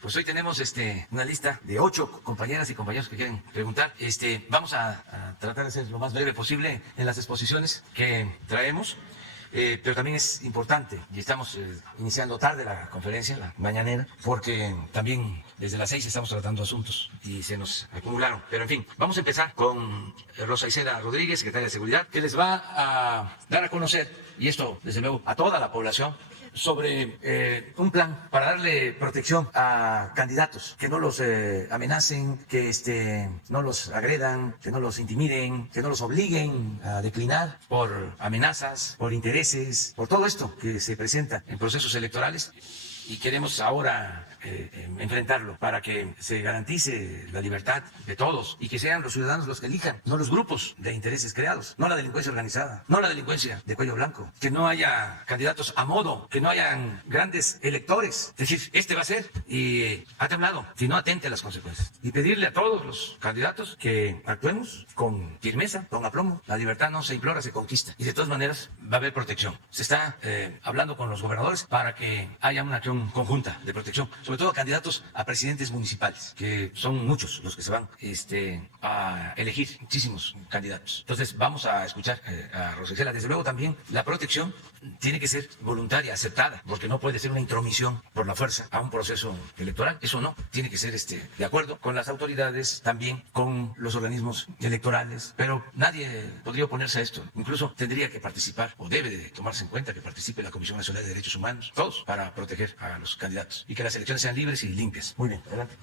Pues hoy tenemos una lista de 8 compañeras y compañeros que quieren preguntar. Vamos a tratar de ser lo más breve posible en las exposiciones que traemos. Pero también es importante, y estamos iniciando tarde la conferencia, la mañanera, porque también desde las 6 estamos tratando asuntos y se nos acumularon. Pero en fin, vamos a empezar con Rosa Isela Rodríguez, secretaria de Seguridad, que les va a dar a conocer, y esto desde luego a toda la población, sobre un plan para darle protección a candidatos, que no los amenacen, que no los agredan, que no los intimiden, que no los obliguen a declinar por amenazas, por intereses, por todo esto que se presenta en procesos electorales. Y queremos ahora enfrentarlo para que se garantice la libertad de todos y que sean los ciudadanos los que elijan, no los grupos de intereses creados, no la delincuencia organizada, no la delincuencia de cuello blanco, que no haya candidatos a modo, que no hayan grandes electores. Es decir, este va a ser y ha temblado, si no atente a las consecuencias. Y pedirle a todos los candidatos que actuemos con firmeza, con aplomo. La libertad no se implora, se conquista. Y de todas maneras va a haber protección. Se está hablando con los gobernadores para que haya una acción conjunta de protección, sobre todo candidatos a presidentes municipales, que son muchos los que se van a elegir, muchísimos candidatos. Entonces vamos a escuchar a Rosa Isela. Desde luego también la protección tiene que ser voluntaria, aceptada, porque no puede ser una intromisión por la fuerza a un proceso electoral. Eso no, tiene que ser de acuerdo con las autoridades, también con los organismos electorales, pero nadie podría oponerse a esto. Incluso tendría que participar, o debe de tomarse en cuenta que participe la Comisión Nacional de Derechos Humanos, todos, para proteger a los candidatos y que las elecciones sean libres y limpias. Muy bien, adelante.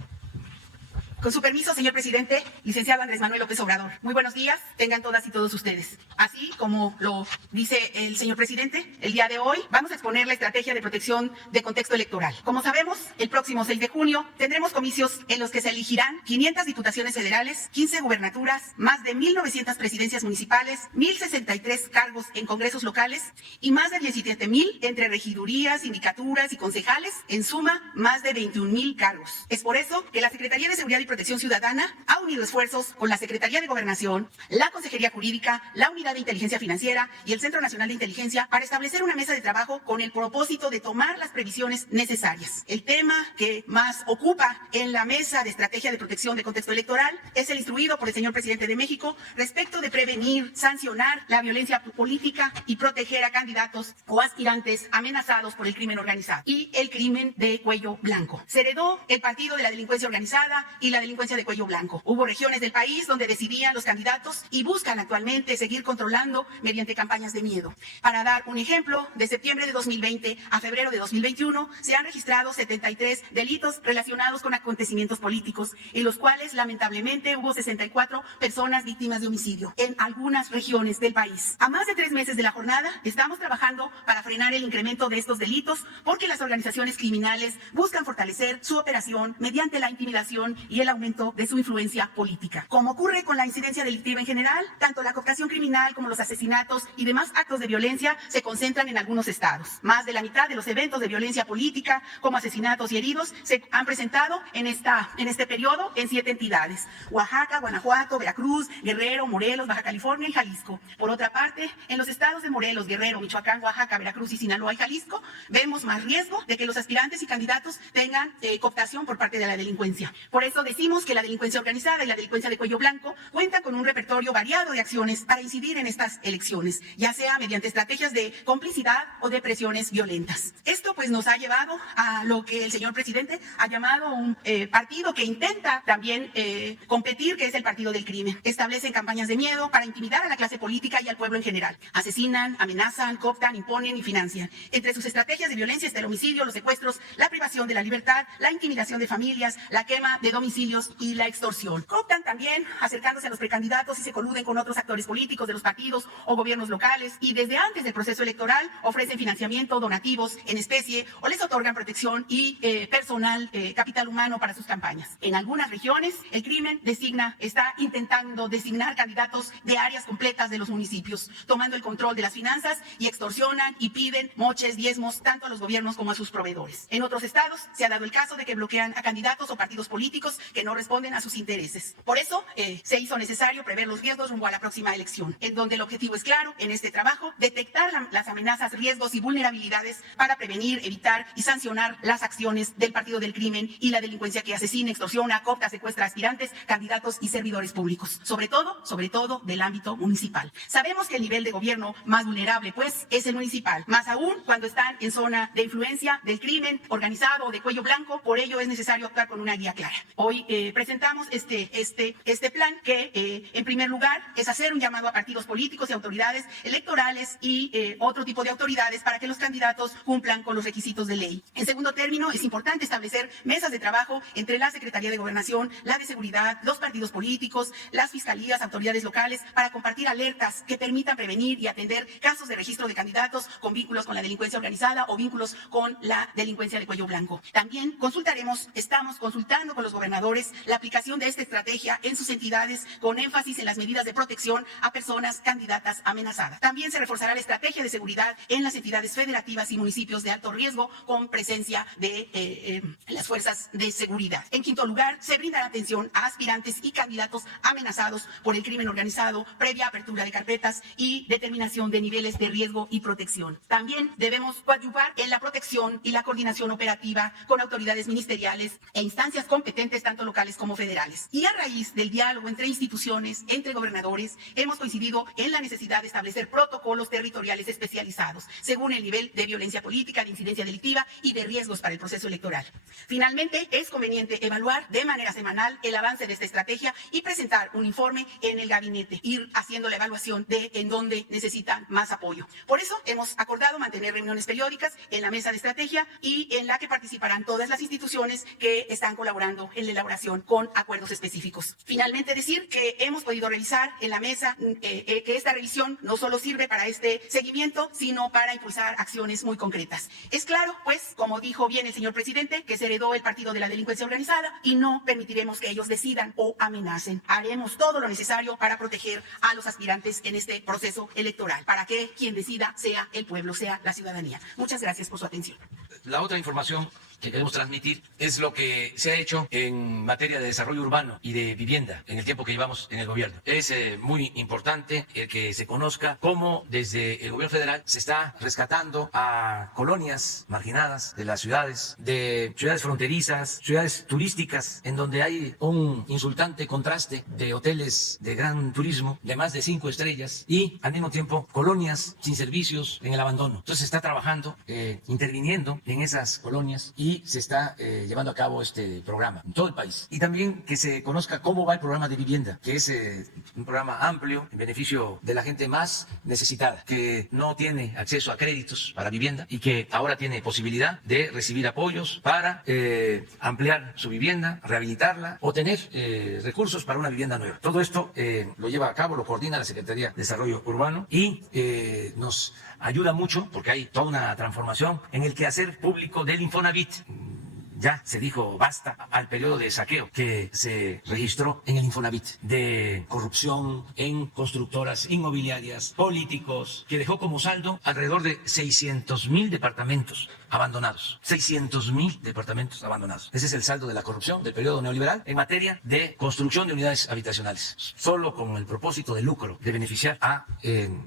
Con su permiso, señor presidente, licenciado Andrés Manuel López Obrador. Muy buenos días, tengan todas y todos ustedes. Así como lo dice el señor presidente, el día de hoy vamos a exponer la estrategia de protección de contexto electoral. Como sabemos, el próximo 6 de junio tendremos comicios en los que se elegirán 500 diputaciones federales, 15 gubernaturas, más de 1,900 presidencias municipales, 1,063 cargos en congresos locales y más de 17,000 entre regidurías, sindicaturas y concejales, en suma, más de 21,000 cargos. Es por eso que la Secretaría de Seguridad y Protección Ciudadana ha unido esfuerzos con la Secretaría de Gobernación, la Consejería Jurídica, la Unidad de Inteligencia Financiera y el Centro Nacional de Inteligencia para establecer una mesa de trabajo con el propósito de tomar las previsiones necesarias. El tema que más ocupa en la mesa de estrategia de protección de contexto electoral es el instruido por el señor presidente de México respecto de prevenir, sancionar la violencia política y proteger a candidatos o aspirantes amenazados por el crimen organizado y el crimen de cuello blanco. Se heredó el partido de la delincuencia organizada y la delincuencia de cuello blanco. Hubo regiones del país donde decidían los candidatos y buscan actualmente seguir controlando mediante campañas de miedo. Para dar un ejemplo, de septiembre de 2020 a febrero de 2021 se han registrado 73 delitos relacionados con acontecimientos políticos, en los cuales lamentablemente hubo 64 personas víctimas de homicidio en algunas regiones del país. A más de 3 meses de la jornada, estamos trabajando para frenar el incremento de estos delitos porque las organizaciones criminales buscan fortalecer su operación mediante la intimidación y el aumento de su influencia política. Como ocurre con la incidencia delictiva en general, tanto la cooptación criminal como los asesinatos y demás actos de violencia se concentran en algunos estados. Más de la mitad de los eventos de violencia política, como asesinatos y heridos, se han presentado en este periodo en 7 entidades: Oaxaca, Guanajuato, Veracruz, Guerrero, Morelos, Baja California y Jalisco. Por otra parte, en los estados de Morelos, Guerrero, Michoacán, Oaxaca, Veracruz y Sinaloa y Jalisco, vemos más riesgo de que los aspirantes y candidatos tengan cooptación por parte de la delincuencia. Por eso decimos que la delincuencia organizada y la delincuencia de cuello blanco cuentan con un repertorio variado de acciones para incidir en estas elecciones, ya sea mediante estrategias de complicidad o de presiones violentas. Esto pues nos ha llevado a lo que el señor presidente ha llamado un partido que intenta también competir, que es el partido del crimen. Establecen campañas de miedo para intimidar a la clase política y al pueblo en general. Asesinan, amenazan, cooptan, imponen y financian. Entre sus estrategias de violencia está el homicidio, los secuestros, la privación de la libertad, la intimidación de familias, la quema de domicilios y la extorsión. Cooptan también acercándose a los precandidatos y se coluden con otros actores políticos de los partidos o gobiernos locales y desde antes del proceso electoral ofrecen financiamiento, donativos en especie o les otorgan protección y personal, capital humano para sus campañas. En algunas regiones el crimen está intentando designar candidatos de áreas completas de los municipios, tomando el control de las finanzas y extorsionan y piden moches, diezmos, tanto a los gobiernos como a sus proveedores. En otros estados se ha dado el caso de que bloquean a candidatos o partidos políticos que no responden a sus intereses. Por eso se hizo necesario prever los riesgos rumbo a la próxima elección, en donde el objetivo es claro en este trabajo: detectar las amenazas, riesgos y vulnerabilidades para prevenir, prevenir, evitar y sancionar las acciones del partido del crimen y la delincuencia que asesina, extorsiona, coopta, secuestra aspirantes, candidatos y servidores públicos, sobre todo del ámbito municipal. Sabemos que el nivel de gobierno más vulnerable, pues, es el municipal, más aún cuando están en zona de influencia del crimen organizado o de cuello blanco. Por ello es necesario actuar con una guía clara. Hoy presentamos este plan que, en primer lugar, es hacer un llamado a partidos políticos y autoridades electorales y otro tipo de autoridades para que los candidatos cumplan con los requisitos de ley. En segundo término, es importante establecer mesas de trabajo entre la Secretaría de Gobernación, la de Seguridad, los partidos políticos, las fiscalías, autoridades locales, para compartir alertas que permitan prevenir y atender casos de registro de candidatos con vínculos con la delincuencia organizada o vínculos con la delincuencia de cuello blanco. También estamos consultando con los gobernadores la aplicación de esta estrategia en sus entidades, con énfasis en las medidas de protección a personas candidatas amenazadas. También se reforzará la estrategia de seguridad en las entidades federativas y municipios de alto riesgo con presencia de las fuerzas de seguridad. En quinto lugar, se brindará atención a aspirantes y candidatos amenazados por el crimen organizado, previa apertura de carpetas y determinación de niveles de riesgo y protección. También debemos coadyuvar en la protección y la coordinación operativa con autoridades ministeriales e instancias competentes tanto locales como federales. Y a raíz del diálogo entre instituciones, entre gobernadores, hemos coincidido en la necesidad de establecer protocolos territoriales especializados según el nivel de violencia política, de incidencia delictiva y de riesgos para el proceso electoral. Finalmente, es conveniente evaluar de manera semanal el avance de esta estrategia y presentar un informe en el gabinete, ir haciendo la evaluación de en dónde necesitan más apoyo. Por eso hemos acordado mantener reuniones periódicas en la mesa de estrategia y en la que participarán todas las instituciones que están colaborando en la elaboración con acuerdos específicos. Finalmente, decir que hemos podido revisar en la mesa que esta revisión no solo sirve para este seguimiento, sino para impulsar acciones muy concretas. Es claro, pues, como dijo bien el señor presidente, que se heredó el partido de la delincuencia organizada y no permitiremos que ellos decidan o amenacen. Haremos todo lo necesario para proteger a los aspirantes en este proceso electoral, para que quien decida sea el pueblo, sea la ciudadanía. Muchas gracias por su atención. La otra información que queremos transmitir es lo que se ha hecho en materia de desarrollo urbano y de vivienda en el tiempo que llevamos en el gobierno. Es muy importante el que se conozca cómo desde el gobierno federal se está rescatando a colonias marginadas de las ciudades, de ciudades fronterizas, ciudades turísticas, en donde hay un insultante contraste de hoteles de gran turismo de más de 5 estrellas y al mismo tiempo colonias sin servicios en el abandono. Entonces se está trabajando, interviniendo en esas colonias y se está llevando a cabo este programa en todo el país. Y también que se conozca cómo va el programa de vivienda, que es un programa amplio en beneficio de la gente más necesitada, que no tiene acceso a créditos para vivienda y que ahora tiene posibilidad de recibir apoyos para ampliar su vivienda, rehabilitarla o tener recursos para una vivienda nueva. Todo esto lo lleva a cabo, lo coordina la Secretaría de Desarrollo Urbano y nos ayuda mucho porque hay toda una transformación en el quehacer público del Infonavit. Ya se dijo basta al periodo de saqueo que se registró en el Infonavit, de corrupción en constructoras inmobiliarias, políticos, que dejó como saldo alrededor de 600,000 departamentos abandonados. 600,000 departamentos abandonados. Ese es el saldo de la corrupción del periodo neoliberal en materia de construcción de unidades habitacionales, solo con el propósito de lucro, de beneficiar a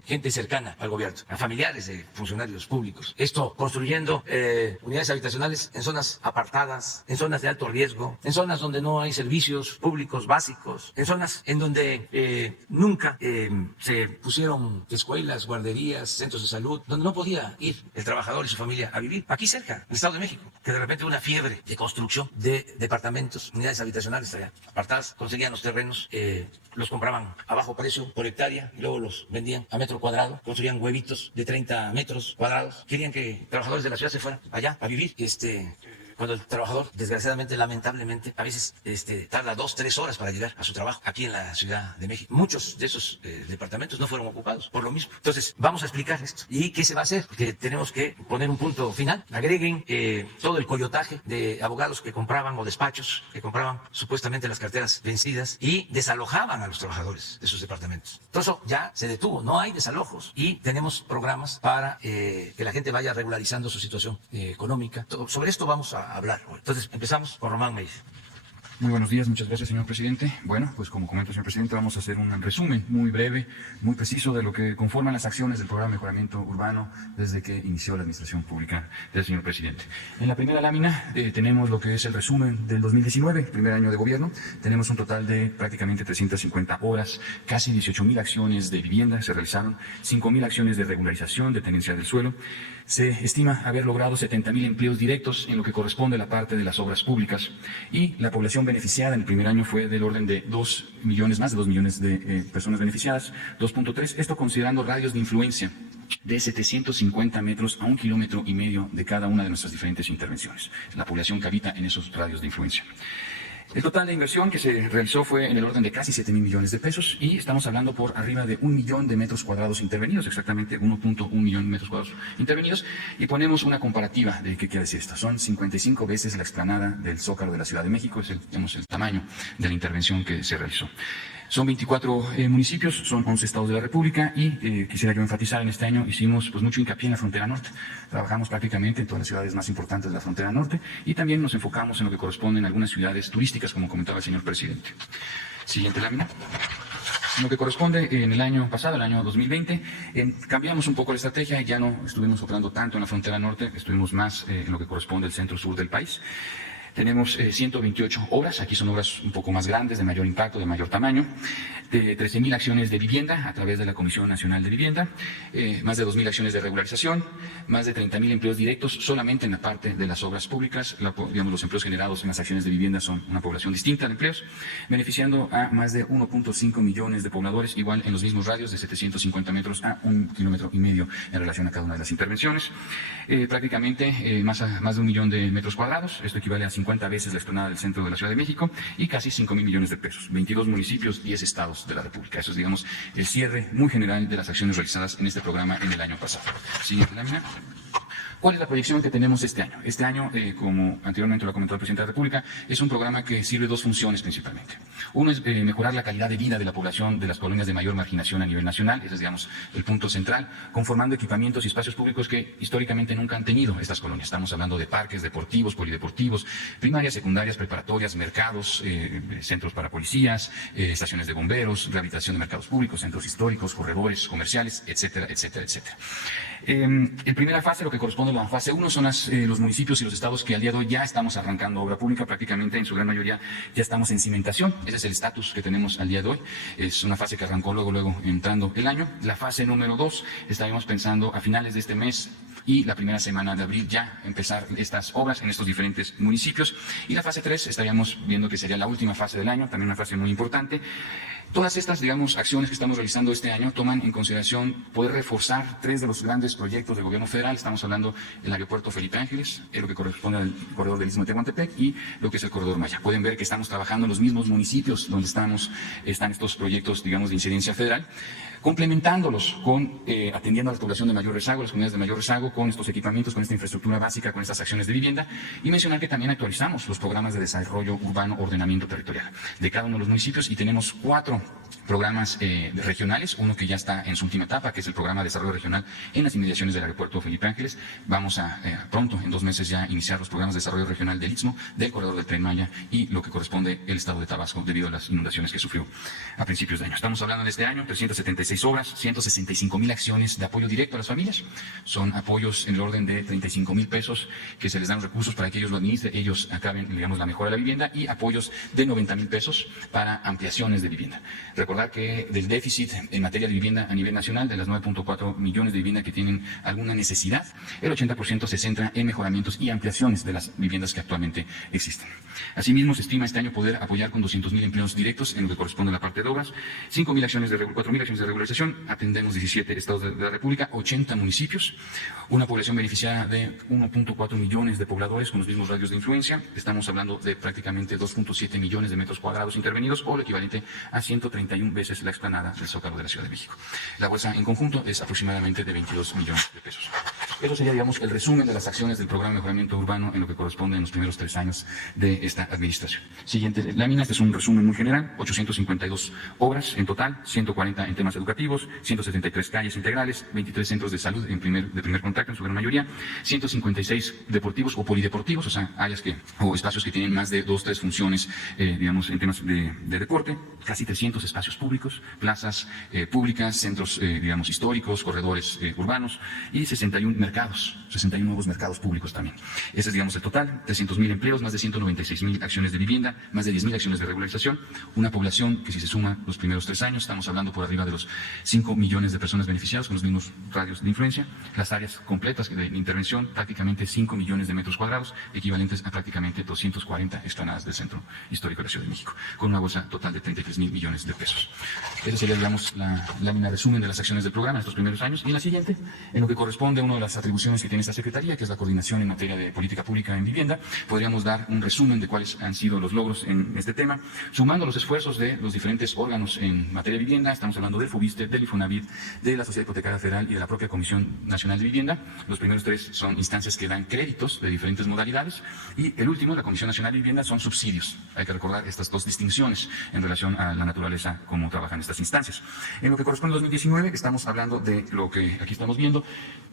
gente cercana al gobierno, a familiares de funcionarios públicos. Esto construyendo unidades habitacionales en zonas apartadas, en zonas de alto riesgo, en zonas donde no hay servicios públicos básicos, en zonas en donde nunca se pusieron escuelas, guarderías, centros de salud, donde no podía ir el trabajador y su familia a vivir. Aquí cerca, en el Estado de México, que de repente una fiebre de construcción de departamentos, unidades habitacionales allá, apartadas, conseguían los terrenos, los compraban a bajo precio por hectárea y luego los vendían a metro cuadrado, construían huevitos de 30 metros cuadrados, querían que trabajadores de la ciudad se fueran allá a vivir, cuando el trabajador, desgraciadamente, lamentablemente, a veces tarda 2-3 horas para llegar a su trabajo aquí en la Ciudad de México. Muchos de esos departamentos no fueron ocupados por lo mismo. Entonces, vamos a explicar esto. ¿Y qué se va a hacer? Porque tenemos que poner un punto final. Agreguen todo el coyotaje de abogados que compraban o despachos que compraban supuestamente las carteras vencidas y desalojaban a los trabajadores de sus departamentos. Todo eso ya se detuvo, no hay desalojos y tenemos programas para que la gente vaya regularizando su situación económica. Sobre esto vamos a hablar hoy. Entonces, empezamos con Román Meis. Muy buenos días, muchas gracias, señor presidente. Bueno, pues como comenta el señor presidente, vamos a hacer un resumen muy breve, muy preciso de lo que conforman las acciones del programa de mejoramiento urbano desde que inició la administración pública del señor presidente. En la primera lámina tenemos lo que es el resumen del 2019, primer año de gobierno. Tenemos un total de prácticamente 350 horas, casi 18,000 acciones de vivienda se realizaron, 5,000 acciones de regularización, de tenencia del suelo. Se estima haber logrado 70,000 empleos directos en lo que corresponde a la parte de las obras públicas, y la población beneficiada en el primer año fue del orden de 2 millones, más de 2 millones de personas beneficiadas, 2.3, esto considerando radios de influencia de 750 metros a 1,5 kilómetros de cada una de nuestras diferentes intervenciones, la población que habita en esos radios de influencia. El total de inversión que se realizó fue en el orden de casi 7,000 millones de pesos, y estamos hablando por arriba de 1 millón de metros cuadrados intervenidos, exactamente 1.1 millón de metros cuadrados intervenidos, y ponemos una comparativa de qué quiere decir esto. Son 55 veces la explanada del Zócalo de la Ciudad de México, es el tamaño de la intervención que se realizó. Son 24 municipios, son 11 estados de la República, y quisiera yo enfatizar, en este año hicimos pues mucho hincapié en la frontera norte. Trabajamos prácticamente en todas las ciudades más importantes de la frontera norte, y también nos enfocamos en lo que corresponde en algunas ciudades turísticas, como comentaba el señor presidente. Siguiente lámina. En lo que corresponde en el año pasado, el año 2020, cambiamos un poco la estrategia y ya no estuvimos operando tanto en la frontera norte, estuvimos más en lo que corresponde al centro-sur del país. Tenemos 128 obras, aquí son obras un poco más grandes, de mayor impacto, de mayor tamaño, de 13,000 acciones de vivienda a través de la Comisión Nacional de Vivienda, más de 2,000 acciones de regularización, más de 30,000 empleos directos solamente en la parte de las obras públicas. Los empleos generados en las acciones de vivienda son una población distinta de empleos, beneficiando a más de 1.5 millones de pobladores, igual en los mismos radios de 750 metros a 1,5 kilómetros en relación a cada una de las intervenciones. Prácticamente más de 1 millón de metros cuadrados, esto equivale a 50 veces la explanada del centro de la Ciudad de México, y casi 5,000 millones de pesos, 22 municipios, 10 estados de la República. Eso es, digamos, el cierre muy general de las acciones realizadas en este programa en el año pasado. Siguiente lámina. ¿Cuál es la proyección que tenemos este año? Este año, como anteriormente lo ha comentado el presidente de la República, es un programa que sirve dos funciones principalmente. Uno es mejorar la calidad de vida de la población de las colonias de mayor marginación a nivel nacional, ese es, digamos, el punto central, conformando equipamientos y espacios públicos que históricamente nunca han tenido estas colonias. Estamos hablando de parques deportivos, polideportivos, primarias, secundarias, preparatorias, mercados, centros para policías, estaciones de bomberos, rehabilitación de mercados públicos, centros históricos, corredores comerciales, etcétera, etcétera, etcétera. En primera fase, lo que corresponde a la fase 1 son los municipios y los estados que al día de hoy ya estamos arrancando obra pública, prácticamente en su gran mayoría ya estamos en cimentación. Ese es el estatus que tenemos al día de hoy. Es una fase que arrancó luego entrando el año. La fase número 2, estaremos pensando a finales de este mes y la primera semana de abril ya empezar estas obras en estos diferentes municipios. Y la fase 3 estaríamos viendo que sería la última fase del año, también una fase muy importante. Todas estas, digamos, acciones que estamos realizando este año toman en consideración poder reforzar 3 de los grandes proyectos del gobierno federal. Estamos hablando del aeropuerto Felipe Ángeles, lo que corresponde al corredor del Istmo de Tehuantepec y lo que es el corredor Maya. Pueden ver que estamos trabajando en los mismos municipios donde están estos proyectos, digamos, de incidencia federal, complementándolos con atendiendo a la población de mayor rezago, las comunidades de mayor rezago, con estos equipamientos, con esta infraestructura básica, con estas acciones de vivienda, y mencionar que también actualizamos los programas de desarrollo urbano, ordenamiento territorial de cada uno de los municipios, y tenemos 4 programas regionales, uno que ya está en su última etapa, que es el programa de desarrollo regional en las inmediaciones del aeropuerto Felipe Ángeles. Vamos a pronto, en 2 meses, ya iniciar los programas de desarrollo regional del Istmo, del corredor del Tren Maya y lo que corresponde el estado de Tabasco debido a las inundaciones que sufrió a principios de año. Estamos hablando de este año, 376 obras, 165,000 acciones de apoyo directo a las familias. Son apoyos en el orden de 35,000 pesos que se les dan los recursos para que ellos lo administren, ellos acaben, digamos, la mejora de la vivienda, y apoyos de 90,000 pesos para ampliaciones de vivienda. Recordar que del déficit en materia de vivienda a nivel nacional, de las 9.4 millones de viviendas que tienen alguna necesidad, el 80% se centra en mejoramientos y ampliaciones de las viviendas que actualmente existen. Asimismo, se estima este año poder apoyar con 200,000 empleos directos en lo que corresponde a la parte de obras, 4,000 acciones de regularización, atendemos 17 estados de la República, 80 municipios, una población beneficiada de 1.4 millones de pobladores con los mismos radios de influencia. Estamos hablando de prácticamente 2.7 millones de metros cuadrados intervenidos, o lo equivalente a 131 veces la explanada del Zócalo de la Ciudad de México. La bolsa en conjunto es aproximadamente de 22 millones de pesos. Eso sería, digamos, el resumen de las acciones del programa de mejoramiento urbano en lo que corresponde en los primeros 3 años de esta administración. Siguiente lámina, este es un resumen muy general, 852 obras en total, 140 en temas educativos, 173 calles integrales, 23 centros de salud de primer contacto en su gran mayoría, 156 deportivos o polideportivos, o sea, áreas o espacios que tienen más de 2 o 3 funciones, digamos, en temas de deporte, casi 300 espacios públicos, plazas públicas, centros, digamos, históricos, corredores urbanos y 61 mercados, 61 nuevos mercados públicos también. Ese es, digamos, el total, 300.000 empleos, más de 196.000 acciones de vivienda, más de 10.000 acciones de regularización, una población que si se suma los primeros 3 años, estamos hablando por arriba de los 5 millones de personas beneficiadas con los mismos radios de influencia, las áreas completas de intervención, prácticamente 5 millones de metros cuadrados, equivalentes a prácticamente 240 explanadas del Centro Histórico de la Ciudad de México, con una bolsa total de 33.000 millones de pesos. Esa sería, digamos, la lámina resumen de las acciones del programa en estos primeros años. Y en la siguiente, en lo que corresponde a una de las atribuciones que tiene esta Secretaría, que es la coordinación en materia de política pública en vivienda, podríamos dar un resumen de cuáles han sido los logros en este tema, sumando los esfuerzos de los diferentes órganos en materia de vivienda. Estamos hablando del FOBISTE, del Infonavit, de la Sociedad Hipotecaria Federal y de la propia Comisión Nacional de Vivienda. Los primeros 3 son instancias que dan créditos de diferentes modalidades y el último, la Comisión Nacional de Vivienda, son subsidios. Hay que recordar estas 2 distinciones en relación a la naturaleza como trabajan estas instancias. En lo que corresponde al 2019, estamos hablando de lo que aquí estamos viendo,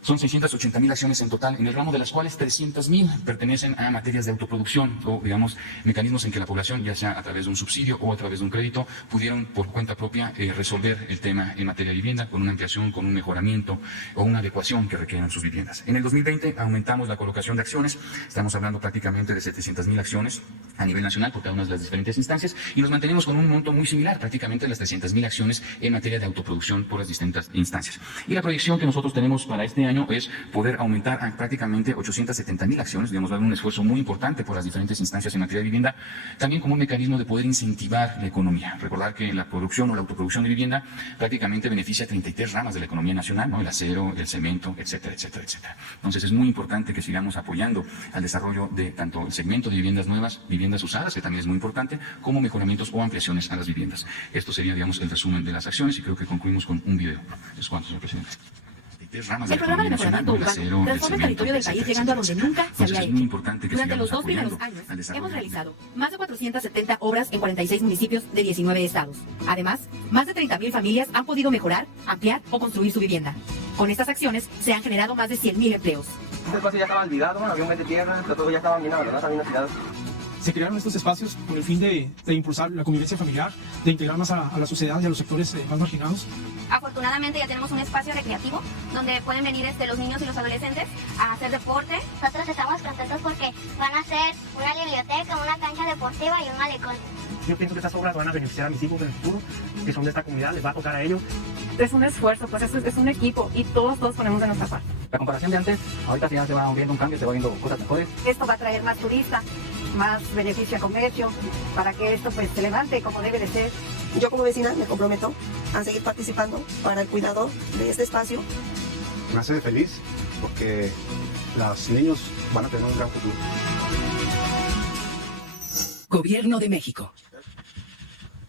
son 680.000 acciones en total, en el ramo de las cuales 300.000 pertenecen a materias de autoproducción o, digamos, mecanismos en que la población, ya sea a través de un subsidio o a través de un crédito, pudieron por cuenta propia resolver el tema en materia de vivienda con una ampliación, con un mejoramiento o una adecuación que requieran sus viviendas. En el 2020 aumentamos la colocación de acciones, estamos hablando prácticamente de 700.000 acciones a nivel nacional por cada una de las diferentes instancias y nos mantenemos con un monto muy similar, prácticamente las 300.000 acciones en materia de autoproducción por las distintas instancias. Y la proyección que nosotros tenemos para este año es poder aumentar a prácticamente 870.000 acciones, digamos, dar un esfuerzo muy importante por las diferentes instancias en materia de vivienda, también como un mecanismo de poder incentivar la economía. Recordar que la producción o la autoproducción de vivienda prácticamente beneficia a 33 ramas de la economía nacional, ¿no? El acero, el cemento, etcétera, etcétera, etcétera. Entonces es muy importante que sigamos apoyando al desarrollo de tanto el segmento de viviendas nuevas, viviendas usadas, que también es muy importante, como mejoramientos o ampliaciones a las viviendas. Esto sería, digamos, el resumen de las acciones y creo que concluimos con un video. ¿Es cuánto, señor presidente? El programa de mejoramiento urbano transforma el territorio del país llegando a donde nunca se había hecho. Durante los 2 primeros años hemos realizado más de 470 obras en 46 municipios de 19 estados. Además, más de 30.000 familias han podido mejorar, ampliar o construir su vivienda. Con estas acciones se han generado más de 100.000 empleos. Este espacio ya estaba olvidado, había un mes de tierra, pero todo ya estaba minado, ¿verdad? También tirado. Se crearon estos espacios con el fin de impulsar la convivencia familiar, de integrar más a la sociedad y a los sectores más marginados. Afortunadamente ya tenemos un espacio recreativo donde pueden venir los niños y los adolescentes a hacer deporte. Nosotros estamos contentos porque van a hacer una biblioteca, una cancha deportiva y un malecón. Yo pienso que estas obras van a beneficiar a mis hijos en el futuro, que son de esta comunidad, les va a tocar a ellos. Es un esfuerzo, pues es un equipo y todos ponemos de nuestra parte. La comparación de antes, ahorita ya se va viendo un cambio, se va viendo cosas mejores. Esto va a traer más turistas, más beneficio al comercio, para que esto pues se levante como debe de ser. Yo como vecina me comprometo a seguir participando para el cuidado de este espacio. Me hace feliz porque los niños van a tener un gran futuro. Gobierno de México.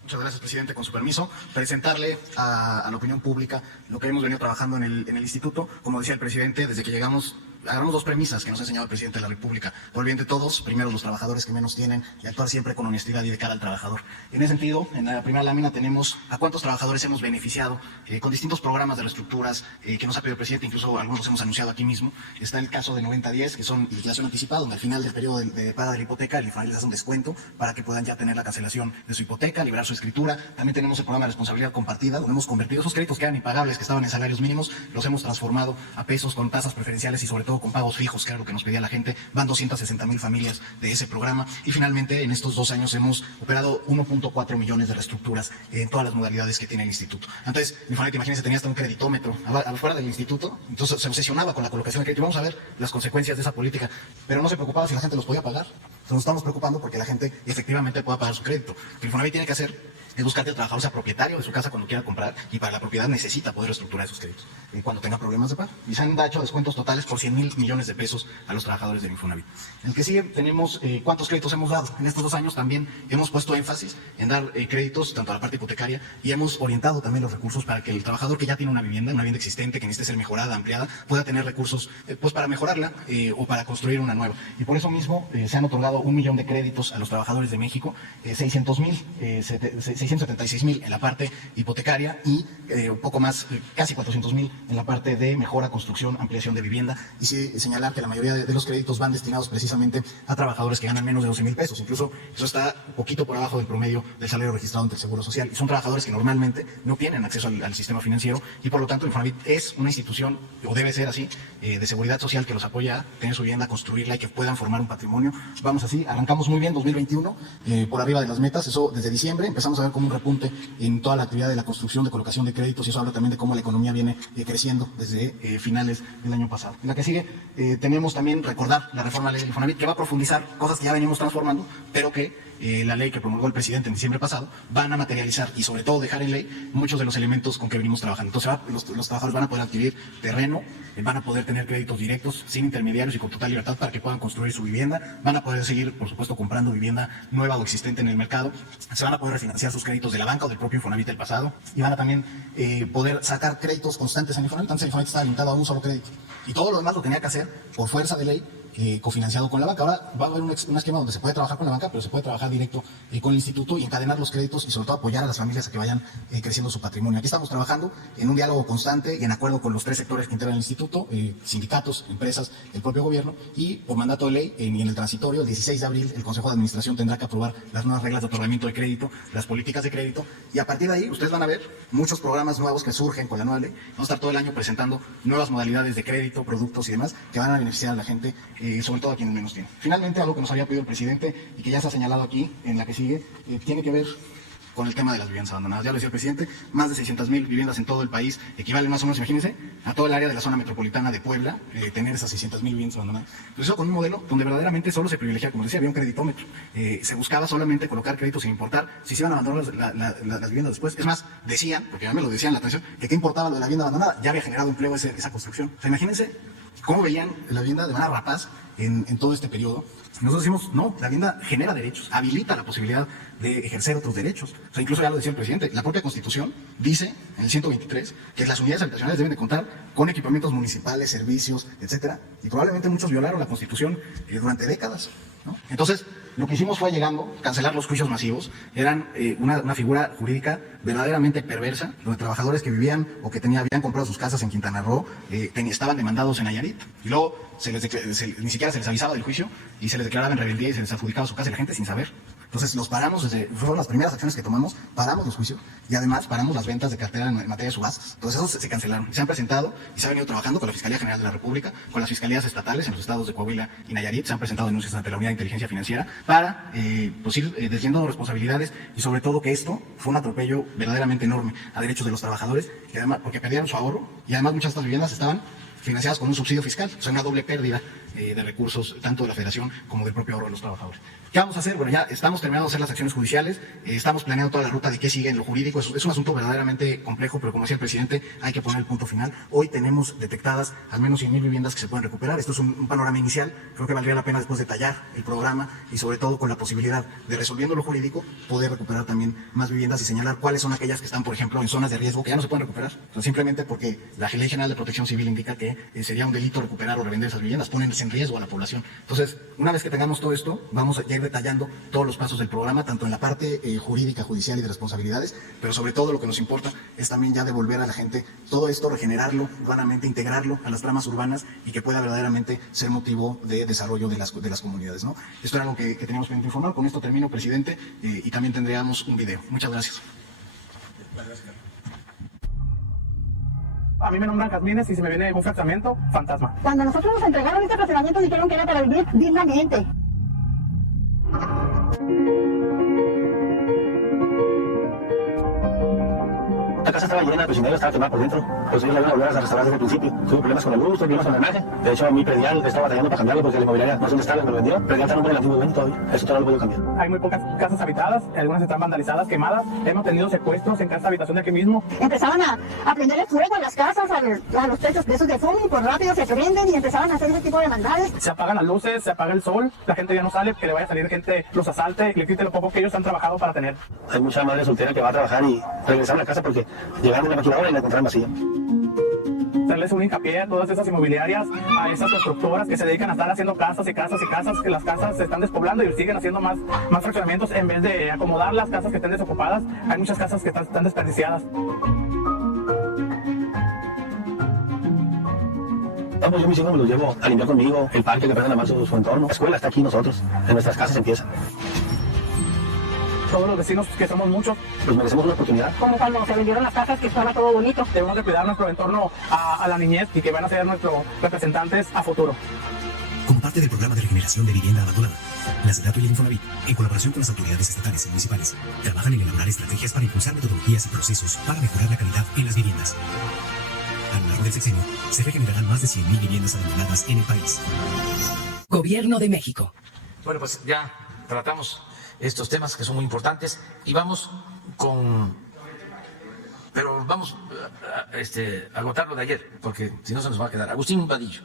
Muchas gracias, presidente. Con su permiso, presentarle a la opinión pública lo que hemos venido trabajando en el instituto. Como decía el presidente, desde que llegamos, agarramos 2 premisas que nos ha enseñado el presidente de la República. Por el bien de todos, primero los trabajadores que menos tienen y actuar siempre con honestidad y de cara al trabajador. En ese sentido, en la primera lámina tenemos a cuántos trabajadores hemos beneficiado con distintos programas de reestructuras que nos ha pedido el presidente, incluso algunos los hemos anunciado aquí mismo. Está el caso de 90-10, que son liquidación anticipada, donde al final del periodo de paga de la hipoteca, el Infonavit les hace un descuento para que puedan ya tener la cancelación de su hipoteca, liberar su escritura. También tenemos el programa de responsabilidad compartida, donde hemos convertido esos créditos que eran impagables, que estaban en salarios mínimos, los hemos transformado a pesos con tasas preferenciales y sobre todo con pagos fijos, que era lo que nos pedía la gente. Van 260.000 familias de ese programa. Y finalmente, en estos 2 años hemos operado 1.4 millones de reestructuras en todas las modalidades que tiene el instituto. Antes, Infonavit, imagínense, tenía hasta un creditómetro afuera del instituto, entonces se obsesionaba con la colocación de crédito. Vamos a ver las consecuencias de esa política, pero no se preocupaba si la gente los podía pagar. Nos estamos preocupando porque la gente efectivamente pueda pagar su crédito. Lo que Infonavit tiene que hacer es buscar que el trabajador sea propietario de su casa cuando quiera comprar, y para la propiedad necesita poder reestructurar esos créditos cuando tenga problemas de pago. Y se han hecho descuentos totales por 100,000 millones de pesos a los trabajadores del Infonavit. En el que sigue tenemos cuántos créditos hemos dado. En estos 2 años también hemos puesto énfasis en dar créditos tanto a la parte hipotecaria, y hemos orientado también los recursos para que el trabajador que ya tiene una vivienda existente, que necesite ser mejorada, ampliada, pueda tener recursos pues para mejorarla o para construir una nueva. Y por eso mismo se han otorgado 1 millón de créditos a los trabajadores de México, 676,000 en la parte hipotecaria y un poco más, casi 400,000 en la parte de mejora, construcción, ampliación de vivienda. Y sí señalar que la mayoría de los créditos van destinados precisamente a trabajadores que ganan menos de 12,000 pesos. Incluso eso está un poquito por abajo del promedio del salario registrado ante el Seguro Social. Y son trabajadores que normalmente no tienen acceso al sistema financiero, y por lo tanto el Infonavit es una institución, o debe ser así, de seguridad social, que los apoya a tener su vivienda, a construirla y que puedan formar un patrimonio. Vamos así, arrancamos muy bien 2021, por arriba de las metas. Eso desde diciembre empezamos a ver como un repunte en toda la actividad de la construcción, de colocación de créditos, y eso habla también de cómo la economía viene creciendo desde finales del año pasado. En la que sigue tenemos también recordar la reforma de la ley del Infonavit, que va a profundizar cosas que ya venimos transformando, pero que la ley que promulgó el presidente en diciembre pasado van a materializar y sobre todo dejar en ley muchos de los elementos con que venimos trabajando. Entonces los trabajadores van a poder adquirir terreno, van a poder tener créditos directos sin intermediarios y con total libertad para que puedan construir su vivienda, van a poder seguir, por supuesto, comprando vivienda nueva o existente en el mercado, se van a poder refinanciar sus créditos de la banca o del propio Infonavit del pasado, y van a también poder sacar créditos constantes en Infonavit. Antes el Infonavit estaba limitado a un solo crédito y todo lo demás lo tenía que hacer por fuerza de ley, cofinanciado con la banca. Ahora va a haber un esquema donde se puede trabajar con la banca, pero se puede trabajar directo con el instituto y encadenar los créditos y sobre todo apoyar a las familias a que vayan creciendo su patrimonio. Aquí estamos trabajando en un diálogo constante y en acuerdo con los 3 sectores que integran el instituto, sindicatos, empresas, el propio gobierno, y por mandato de ley y en el transitorio, el 16 de abril, el Consejo de Administración tendrá que aprobar las nuevas reglas de otorgamiento de crédito, las políticas de crédito, y a partir de ahí ustedes van a ver muchos programas nuevos que surgen con la nueva ley. Vamos a estar todo el año presentando nuevas modalidades de crédito, productos y demás que van a beneficiar a la gente, sobre todo a quienes menos tienen. Finalmente, algo que nos había pedido el presidente y que ya se ha señalado aquí en la que sigue, tiene que ver con el tema de las viviendas abandonadas. Ya lo decía el presidente, más de 600,000 viviendas en todo el país, equivalen más o menos, imagínense, a todo el área de la zona metropolitana de Puebla, tener esas 600,000 viviendas abandonadas. Pues eso con un modelo donde verdaderamente solo se privilegiaba, como decía, había un creditómetro. Se buscaba solamente colocar créditos sin importar si se iban a abandonar las viviendas después. Es más, decían, porque ya me lo decían en la atención, que qué importaba lo de la vivienda abandonada, ya había generado empleo esa construcción. O sea, imagínense cómo veían la vivienda de manera rapaz en todo este periodo. Nosotros decimos, no, la vivienda genera derechos, habilita la posibilidad de ejercer otros derechos. O sea, incluso ya lo decía el presidente, la propia Constitución dice, en el 123, que las unidades habitacionales deben de contar con equipamientos municipales, servicios, etcétera, y probablemente muchos violaron la Constitución durante décadas, ¿no? Entonces, lo que hicimos fue cancelar los juicios masivos. Eran una figura jurídica verdaderamente perversa, donde trabajadores que vivían o que habían comprado sus casas en Quintana Roo estaban demandados en Nayarit, y luego ni siquiera se les avisaba del juicio y se les declaraba en rebeldía y se les adjudicaba su casa y la gente sin saber. Entonces los paramos, fueron las primeras acciones que tomamos, paramos los juicios y además paramos las ventas de cartera en materia de subastas. Entonces esos se cancelaron. Se han presentado y se ha venido trabajando con la Fiscalía General de la República, con las fiscalías estatales en los estados de Coahuila y Nayarit. Se han presentado denuncias ante la Unidad de Inteligencia Financiera para pues ir desviando responsabilidades, y sobre todo que esto fue un atropello verdaderamente enorme a derechos de los trabajadores, y además porque perdieron su ahorro, y además muchas de estas viviendas estaban financiadas con un subsidio fiscal, o sea, una doble pérdida de recursos tanto de la Federación como del propio ahorro de los trabajadores. ¿Qué vamos a hacer? Bueno, ya estamos terminando de hacer las acciones judiciales, estamos planeando toda la ruta de qué sigue en lo jurídico. Es un asunto verdaderamente complejo, pero como decía el presidente, hay que poner el punto final. Hoy tenemos detectadas al menos 100,000 viviendas que se pueden recuperar. Esto es un panorama inicial. Creo que valdría la pena después detallar el programa y sobre todo con la posibilidad de, resolviendo lo jurídico, poder recuperar también más viviendas y señalar cuáles son aquellas que están, por ejemplo, en zonas de riesgo que ya no se pueden recuperar. O sea, simplemente porque la Ley General de Protección Civil indica que sería un delito recuperar o revender esas viviendas, ponen en riesgo a la población. Entonces, una vez que tengamos todo esto, vamos a ir detallando todos los pasos del programa, tanto en la parte jurídica, judicial y de responsabilidades, pero sobre todo lo que nos importa es también ya devolver a la gente todo esto, regenerarlo urbanamente, integrarlo a las tramas urbanas y que pueda verdaderamente ser motivo de desarrollo de las comunidades, ¿no? Esto era algo que teníamos pendiente informar. Con esto termino, presidente, y también tendríamos un video. Muchas gracias. A mí me nombran Jazmines y se me viene un fraccionamiento fantasma. Cuando nosotros nos entregaron este fraccionamiento dijeron que era para vivir dignamente. La casa estaba llena de cocineros, estaba quemada por dentro. Pues ellos la iban a volver a restaurar desde el principio. Tuve problemas con la luz, problemas con la imagen. De hecho, mi predial estaba batallando para cambiarlo porque la inmobiliaria no sé dónde estaba, me lo vendió. El predial está a nombre del antiguo dueño todavía. Eso todavía no lo puedo cambiar. Hay muy pocas casas habitadas, algunas están vandalizadas, quemadas. Hemos tenido secuestros en casa habitación de aquí mismo. Empezaban a prenderle fuego a las casas, a los techos de esos de foamy, por rápido se prenden y empezaban a hacer ese tipo de maldades. Se apagan las luces, se apaga el sol, la gente ya no sale, que le vaya a salir gente, los asalte, le quite lo poco que ellos han trabajado para tener. Hay mucha madre soltera que va a trabajar y regresar a la casa porque llegaron de la maquinadora y la encontraron vacía. Hacerles un hincapié a todas esas inmobiliarias, a esas constructoras que se dedican a estar haciendo casas y casas y casas, que las casas se están despoblando y siguen haciendo más fraccionamientos en vez de acomodar las casas que estén desocupadas. Hay muchas casas que están desperdiciadas. Yo mis hijos me los llevo a limpiar conmigo, el parque que aprendan a amar su entorno. La escuela está aquí nosotros, en nuestras casas empieza. Todos los vecinos, que somos muchos, pues merecemos una oportunidad. Como cuando se vendieron las casas, que estaba todo bonito. Debemos de cuidar nuestro entorno a la niñez y que van a ser nuestros representantes a futuro. Como parte del programa de regeneración de vivienda abandonada, la SEDATU y el Infonavit, en colaboración con las autoridades estatales y municipales, trabajan en elaborar estrategias para impulsar metodologías y procesos para mejorar la calidad en las viviendas. A lo largo del sexenio, se regenerarán más de 100.000 viviendas abandonadas en el país. Gobierno de México. Bueno, pues ya tratamos estos temas que son muy importantes y vamos a agotar lo de ayer, porque si no se nos va a quedar. Agustín Vadillo.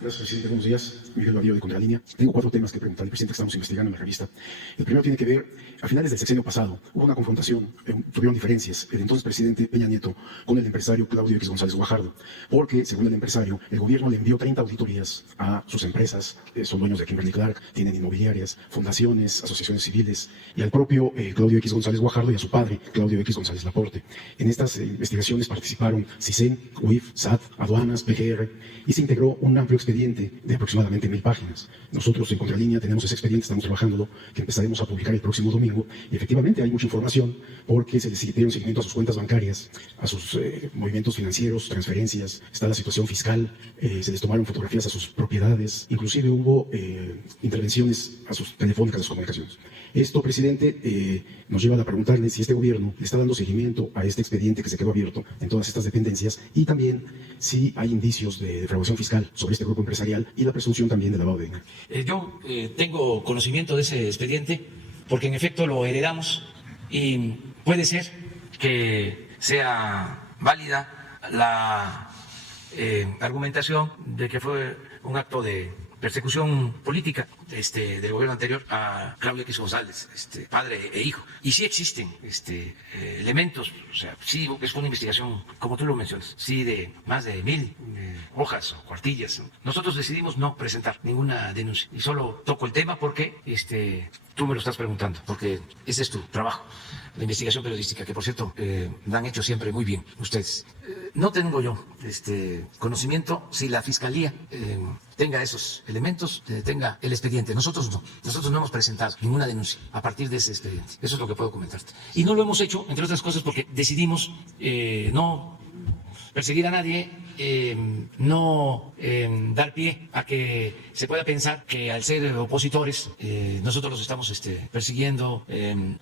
Gracias, presidente. Buenos días. Miguel Vadillo de Contralínea. Tengo 4 temas que preguntarle al presidente que estamos investigando en la revista. El primero tiene que ver, a finales del sexenio pasado, hubo una confrontación, tuvieron diferencias el entonces presidente Peña Nieto con el empresario Claudio X González Guajardo, porque, según el empresario, el gobierno le envió 30 auditorías a sus empresas, son dueños de Kimberly Clark, tienen inmobiliarias, fundaciones, asociaciones civiles, y al propio Claudio X González Guajardo y a su padre, Claudio X González Laporte. En estas investigaciones participaron CISEN, UIF, SAT, aduanas, PGR, y se integró un amplio expediente de aproximadamente 1000 páginas. Nosotros en Contralínea tenemos ese expediente, estamos trabajándolo, que empezaremos a publicar el próximo domingo, y efectivamente hay mucha información porque se les dieron seguimiento a sus cuentas bancarias, a sus movimientos financieros, transferencias, está la situación fiscal, se les tomaron fotografías a sus propiedades, inclusive hubo intervenciones a sus telefónicas, a sus comunicaciones. Esto, presidente, nos lleva a preguntarle si este gobierno le está dando seguimiento a este expediente que se quedó abierto en todas estas dependencias y también si hay indicios de defraudación fiscal sobre este grupo empresarial y la presunción también de lavado de dinero. Yo tengo conocimiento de ese expediente porque en efecto lo heredamos y puede ser que sea válida la argumentación de que fue un acto de persecución política del gobierno anterior a Claudio X González, padre e hijo. Y sí existen elementos, o sea, sí es una investigación, como tú lo mencionas, sí de más de 1000 hojas o cuartillas. Nosotros decidimos no presentar ninguna denuncia y solo toco el tema porque tú me lo estás preguntando, porque ese es tu trabajo, la investigación periodística, que por cierto la han hecho siempre muy bien ustedes. No tengo yo conocimiento si la Fiscalía tenga esos elementos, tenga el expediente. Nosotros no hemos presentado ninguna denuncia a partir de ese expediente. Eso es lo que puedo comentarte. Y no lo hemos hecho, entre otras cosas, porque decidimos no perseguir a nadie, no dar pie a que se pueda pensar que al ser opositores nosotros los estamos persiguiendo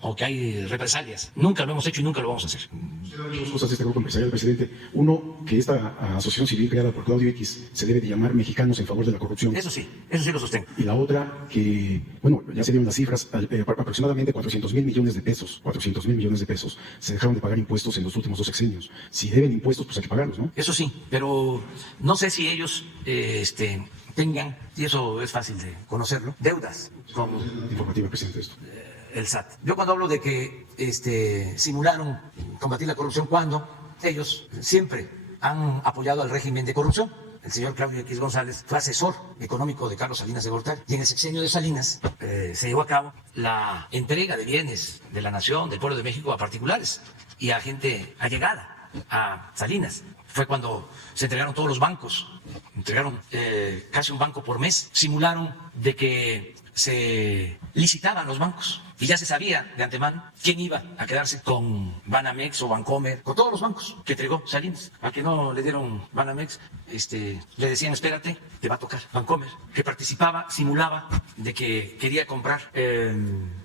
o que hay represalias. Nunca lo hemos hecho y nunca lo vamos a hacer. Dos cosas de este grupo empresarial, presidente. Uno, que esta asociación civil creada por Claudio X se debe de llamar Mexicanos en Favor de la Corrupción. Eso sí lo sostengo. Y la otra, que, bueno, ya se dieron las cifras, aproximadamente 400,000 millones de pesos, 400,000 millones de pesos se dejaron de pagar impuestos en los últimos 2 sexenios. Si deben impuestos, pues hay que pagarlos, ¿no? Eso sí, pero no sé si ellos tengan, y eso es fácil de conocerlo, deudas con informativa, presidente, esto. El SAT. Yo cuando hablo de que simularon combatir la corrupción, cuando ellos siempre han apoyado al régimen de corrupción. El señor Claudio X González fue asesor económico de Carlos Salinas de Gortari, y en el sexenio de Salinas se llevó a cabo la entrega de bienes de la nación, del pueblo de México, a particulares y a gente allegada a Salinas. Fue cuando se entregaron todos los bancos, entregaron casi un banco por mes, simularon de que se licitaban los bancos y ya se sabía de antemano quién iba a quedarse con Banamex o Bancomer, con todos los bancos que entregó Salinas. A que no le dieron Banamex, le decían espérate, te va a tocar Bancomer, que participaba, simulaba de que quería comprar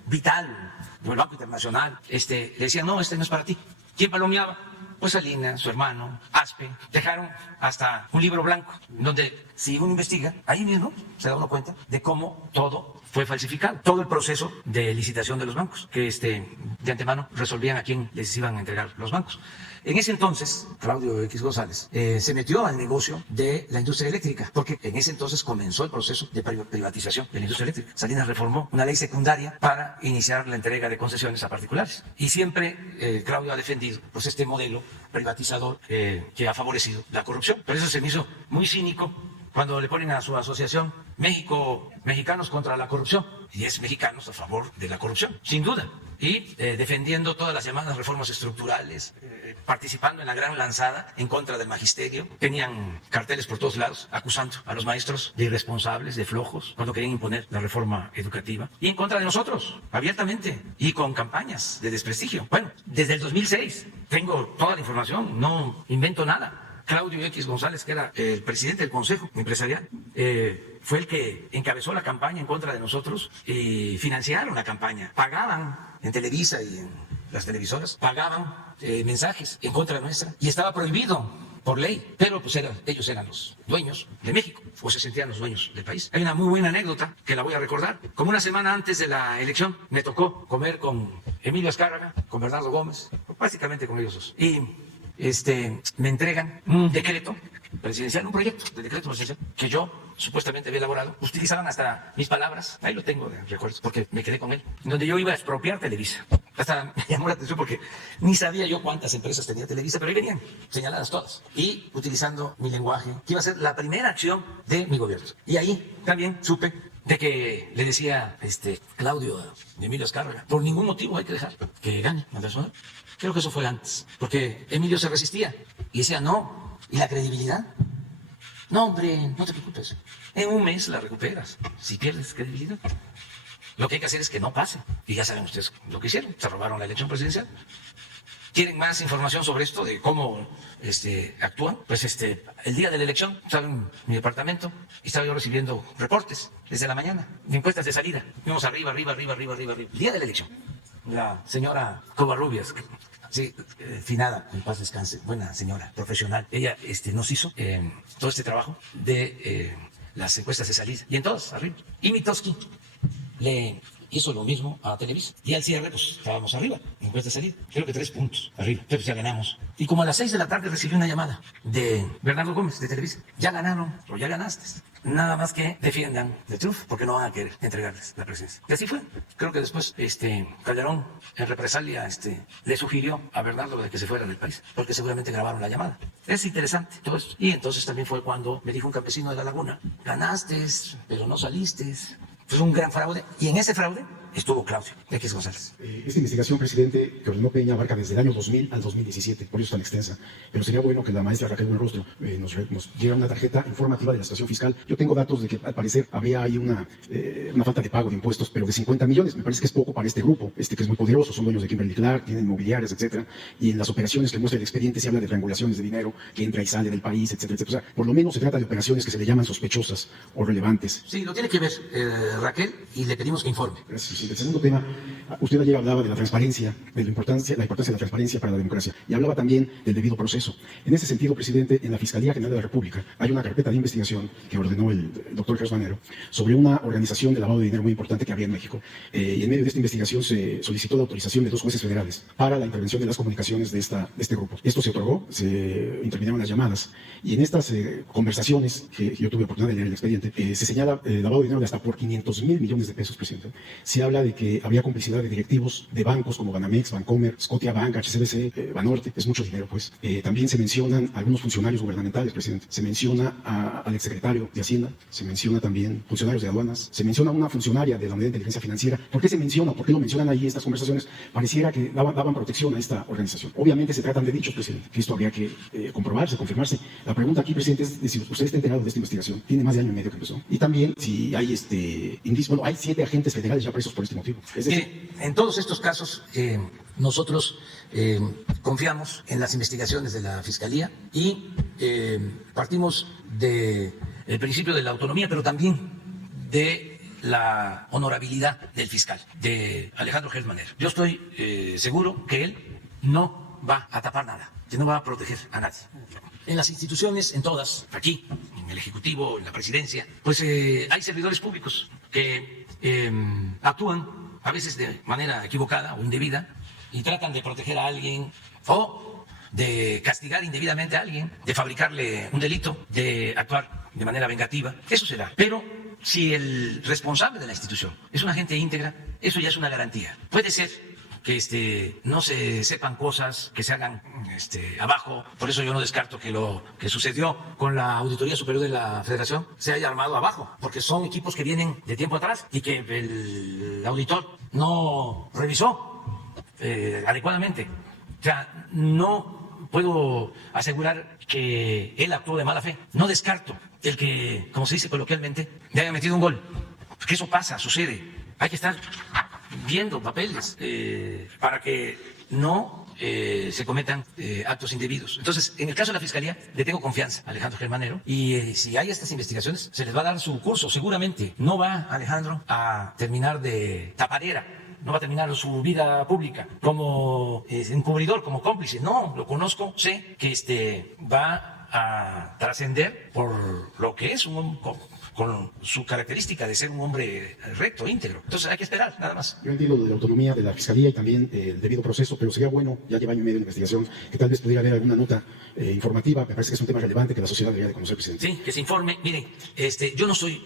Vital o el Banco Internacional. Le decían no, no es para ti. ¿Quién palomeaba? pues Salinas, su hermano, Aspe, dejaron hasta un libro blanco, donde si uno investiga, ahí mismo se da uno cuenta de cómo todo fue falsificado. Todo el proceso de licitación de los bancos, que de antemano resolvían a quién les iban a entregar los bancos. En ese entonces, Claudio X González se metió al negocio de la industria eléctrica, porque en ese entonces comenzó el proceso de privatización de la industria eléctrica. Salinas reformó una ley secundaria para iniciar la entrega de concesiones a particulares. Y siempre Claudio ha defendido pues este modelo privatizador que ha favorecido la corrupción. Por eso se me hizo muy cínico cuando le ponen a su asociación Mexicanos contra la corrupción, y es mexicanos a favor de la corrupción, sin duda, y defendiendo todas las llamadas reformas estructurales, participando en la gran lanzada en contra del magisterio. Tenían carteles por todos lados acusando a los maestros de irresponsables, de flojos, cuando querían imponer la reforma educativa, y en contra de nosotros, abiertamente, y con campañas de desprestigio. Bueno, desde el 2006 tengo toda la información, no invento nada. Claudio X González, que era el presidente del Consejo Empresarial, fue el que encabezó la campaña en contra de nosotros y financiaron la campaña. Pagaban en Televisa y en las televisoras, pagaban mensajes en contra nuestra y estaba prohibido por ley, pero pues ellos eran los dueños de México, o se sentían los dueños del país. Hay una muy buena anécdota que la voy a recordar. Como una semana antes de la elección me tocó comer con Emilio Azcárraga, con Bernardo Gómez, básicamente con ellos dos. Y me entregan un decreto presidencial, un proyecto de decreto presidencial que yo supuestamente había elaborado. Utilizaban hasta mis palabras, ahí lo tengo de recuerdos, porque me quedé con él, donde yo iba a expropiar Televisa. Hasta me llamó la atención porque ni sabía yo cuántas empresas tenía Televisa, pero ahí venían señaladas todas. Y utilizando mi lenguaje, que iba a ser la primera acción de mi gobierno. Y ahí también supe de que le decía Claudio a Emilio Azcárraga, por ningún motivo hay que dejar que gane Andrés Manuel. Creo que eso fue antes, porque Emilio se resistía y decía no. ¿Y la credibilidad? No, hombre, no te preocupes. En un mes la recuperas si pierdes credibilidad. Lo que hay que hacer es que no pase. Y ya saben ustedes lo que hicieron. Se robaron la elección presidencial. ¿Quieren más información sobre esto, de cómo actúan? Pues el día de la elección estaba en mi departamento y estaba yo recibiendo reportes desde la mañana, de encuestas de salida. Fuimos arriba. El día de la elección. La señora Covarrubias, sí, finada, en paz descanse, buena señora, profesional. Ella nos hizo todo este trabajo de las encuestas de salida. Y en todas, arriba. Y Mitoski le hizo lo mismo a Televisa. Y al cierre, pues estábamos arriba, encuesta de salida. Creo que 3 puntos arriba. Entonces ya ganamos. Y como a las 6 de la tarde recibí una llamada de Bernardo Gómez, de Televisa. Ya ganaron, o ya ganaste. Nada más que defiendan de Truf, porque no van a querer entregarles la presidencia. Y así fue. Creo que después Calderón, en represalia, le sugirió a Bernardo de que se fuera del país, porque seguramente grabaron la llamada. Es interesante todo esto. Y entonces también fue cuando me dijo un campesino de La Laguna, ganaste, pero no saliste. Fue un gran fraude. Y en ese fraude estuvo Claudio X González. Esta investigación, presidente, que ordenó Peña, abarca desde el año 2000 al 2017, por eso es tan extensa. Pero sería bueno que la maestra Raquel Buenrostro nos diera una tarjeta informativa de la situación fiscal. Yo tengo datos de que al parecer había ahí una falta de pago de impuestos, pero de 50 millones. Me parece que es poco para este grupo, que es muy poderoso, son dueños de Kimberly Clark, tienen inmobiliarias, etcétera. Y en las operaciones que muestra el expediente se habla de triangulaciones de dinero que entra y sale del país, etcétera, etcétera. O sea, por lo menos se trata de operaciones que se le llaman sospechosas o relevantes. Sí, lo tiene que ver Raquel, y le pedimos que informe. Gracias. El segundo tema, usted ayer hablaba de la transparencia, de la importancia de la transparencia para la democracia, y hablaba también del debido proceso. En ese sentido, presidente, en la Fiscalía General de la República hay una carpeta de investigación que ordenó el doctor Jesús Manero sobre una organización de lavado de dinero muy importante que había en México, y en medio de esta investigación se solicitó la autorización de 2 jueces federales para la intervención de las comunicaciones de este grupo. Esto se otorgó, se intervinieron las llamadas, y en estas conversaciones que yo tuve oportunidad de leer el expediente, se señala lavado de dinero de hasta por 500,000 millones de pesos, presidente. Se habla de que habría complicidad de directivos de bancos como Banamex, Bancomer, Scotiabank, HSBC, Banorte, es mucho dinero, pues. También se mencionan algunos funcionarios gubernamentales, presidente. Se menciona al exsecretario de Hacienda, se menciona también funcionarios de aduanas, se menciona una funcionaria de la Unidad de Inteligencia Financiera. ¿Por qué se menciona? ¿Por qué lo mencionan ahí estas conversaciones? Pareciera que daban protección a esta organización. Obviamente se tratan de dichos, presidente, que esto habría que comprobarse, confirmarse. La pregunta aquí, presidente, es de si usted está enterado de esta investigación. Tiene más de año y medio que empezó. Y también si hay indicios, bueno, hay 7 agentes federales ya presos por este motivo. Es decir, en todos estos casos, nosotros confiamos en las investigaciones de la Fiscalía y partimos del principio de la autonomía, pero también de la honorabilidad del fiscal, de Alejandro Gertz Manero. Yo estoy seguro que él no va a tapar nada. que no va a proteger a nadie. En las instituciones, en todas, aquí, en el Ejecutivo, en la Presidencia, pues hay servidores públicos que actúan a veces de manera equivocada o indebida y tratan de proteger a alguien o de castigar indebidamente a alguien, de fabricarle un delito, de actuar de manera vengativa. Eso será. Pero si el responsable de la institución es una gente íntegra, eso ya es una garantía. Puede ser que no se sepan cosas, que se hagan abajo. Por eso yo no descarto que lo que sucedió con la Auditoría Superior de la Federación se haya armado abajo, porque son equipos que vienen de tiempo atrás y que el auditor no revisó adecuadamente. O sea, no puedo asegurar que él actuó de mala fe. No descarto el que, como se dice coloquialmente, le haya metido un gol. Porque eso pasa, sucede. Hay que estar viendo papeles para que no se cometan actos indebidos. Entonces, en el caso de la Fiscalía, le tengo confianza a Alejandro Germanero y si hay estas investigaciones, se les va a dar su curso, seguramente. No va Alejandro a terminar de tapadera, no va a terminar su vida pública como encubridor, como cómplice. No, lo conozco, sé que va a trascender por lo que es con su característica de ser un hombre recto, íntegro. Entonces hay que esperar, nada más. Yo entiendo de la autonomía de la Fiscalía y también el debido proceso, pero sería bueno, ya lleva año y medio de investigación, que tal vez pudiera haber alguna nota informativa. Me parece que es un tema relevante que la sociedad debería de conocer, presidente. Sí, que se informe. Miren, yo no estoy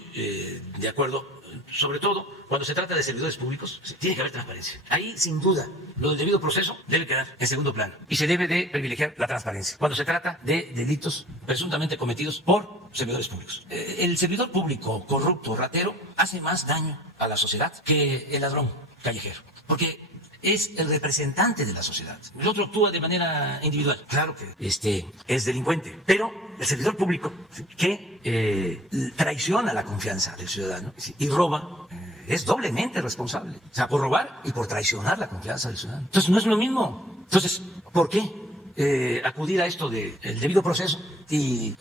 de acuerdo, sobre todo cuando se trata de servidores públicos, tiene que haber transparencia. Ahí, sin duda, lo del debido proceso debe quedar en segundo plano y se debe de privilegiar la transparencia cuando se trata de delitos presuntamente cometidos por servidores públicos. El servidor público corrupto, ratero, hace más daño a la sociedad que el ladrón callejero, porque es el representante de la sociedad. El otro actúa de manera individual. Claro que es delincuente, pero el servidor público que traiciona la confianza del ciudadano y roba, es doblemente responsable. O sea, por robar y por traicionar la confianza del ciudadano. Entonces, no es lo mismo. Entonces, ¿por qué acudir a esto del debido proceso y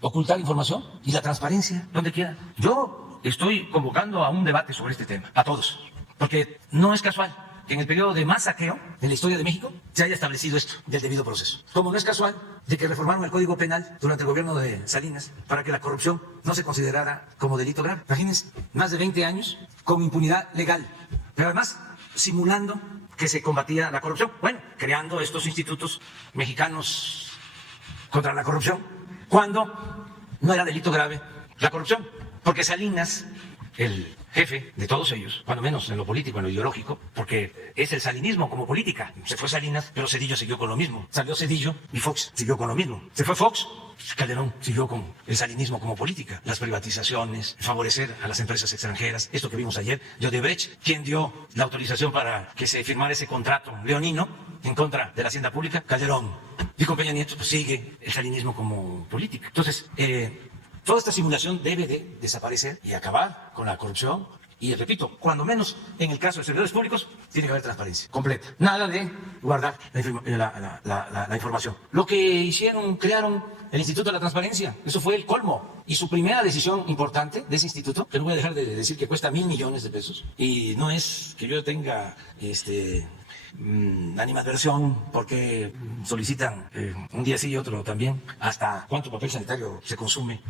ocultar información y la transparencia donde quiera? Yo estoy convocando a un debate sobre este tema, a todos, porque no es casual que en el periodo de más saqueo en la historia de México se haya establecido esto del debido proceso. Como no es casual de que reformaron el Código Penal durante el gobierno de Salinas para que la corrupción no se considerara como delito grave. Imagínense, más de 20 años con impunidad legal, pero además simulando que se combatía la corrupción. Bueno, creando estos institutos mexicanos contra la corrupción, cuando no era delito grave la corrupción, porque Salinas, el jefe de todos ellos, cuando menos en lo político, en lo ideológico, porque es el salinismo como política. Se fue Salinas, pero Zedillo siguió con lo mismo. Salió Zedillo y Fox siguió con lo mismo. Se fue Fox, Calderón siguió con el salinismo como política. Las privatizaciones, favorecer a las empresas extranjeras, esto que vimos ayer de Odebrecht. ¿Quién dio la autorización para que se firmara ese contrato leonino en contra de la hacienda pública? Calderón. Y con Peña Nieto pues, sigue el salinismo como política. Entonces, toda esta simulación debe de desaparecer y acabar con la corrupción. Y repito, cuando menos en el caso de servidores públicos, tiene que haber transparencia completa. Nada de guardar la información. Lo que hicieron, crearon el Instituto de la Transparencia. Eso fue el colmo. Y su primera decisión importante de ese instituto, que no voy a dejar de decir que cuesta 1.000 millones de pesos, y no es que yo tenga animadversión porque solicitan un día sí y otro también hasta cuánto papel sanitario se consume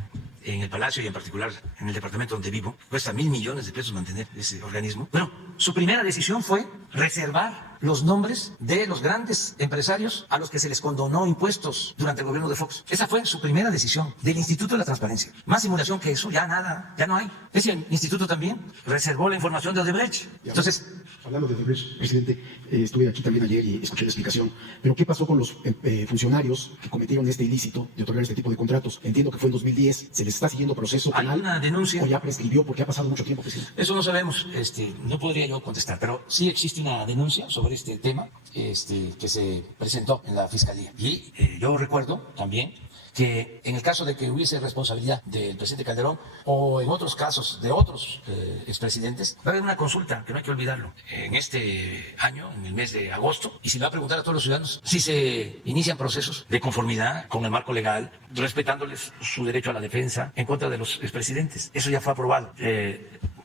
en el Palacio y en particular en el departamento donde vivo. Cuesta 1.000 millones de pesos mantener ese organismo. Bueno, su primera decisión fue reservar los nombres de los grandes empresarios a los que se les condonó impuestos durante el gobierno de Fox. Esa fue su primera decisión del Instituto de la Transparencia. Más simulación que eso, ya nada, ya no hay. Ese instituto también reservó la información de Odebrecht. Entonces, hablando de Odebrecht, presidente, estuve aquí también ayer y escuché la explicación, pero ¿qué pasó con los funcionarios que cometieron este ilícito de otorgar este tipo de contratos? Entiendo que fue en 2010, ¿se les está siguiendo proceso penal? ¿Hay una denuncia? ¿O ya prescribió porque ha pasado mucho tiempo, presidente? Eso no sabemos, no podría yo contestar, pero sí existe una denuncia sobre este tema que se presentó en la Fiscalía. Y yo recuerdo también que en el caso de que hubiese responsabilidad del presidente Calderón o en otros casos de otros expresidentes, va a haber una consulta, que no hay que olvidarlo, en este año, en el mes de agosto, y se va a preguntar a todos los ciudadanos si se inician procesos de conformidad con el marco legal, respetándoles su derecho a la defensa en contra de los expresidentes. Eso ya fue aprobado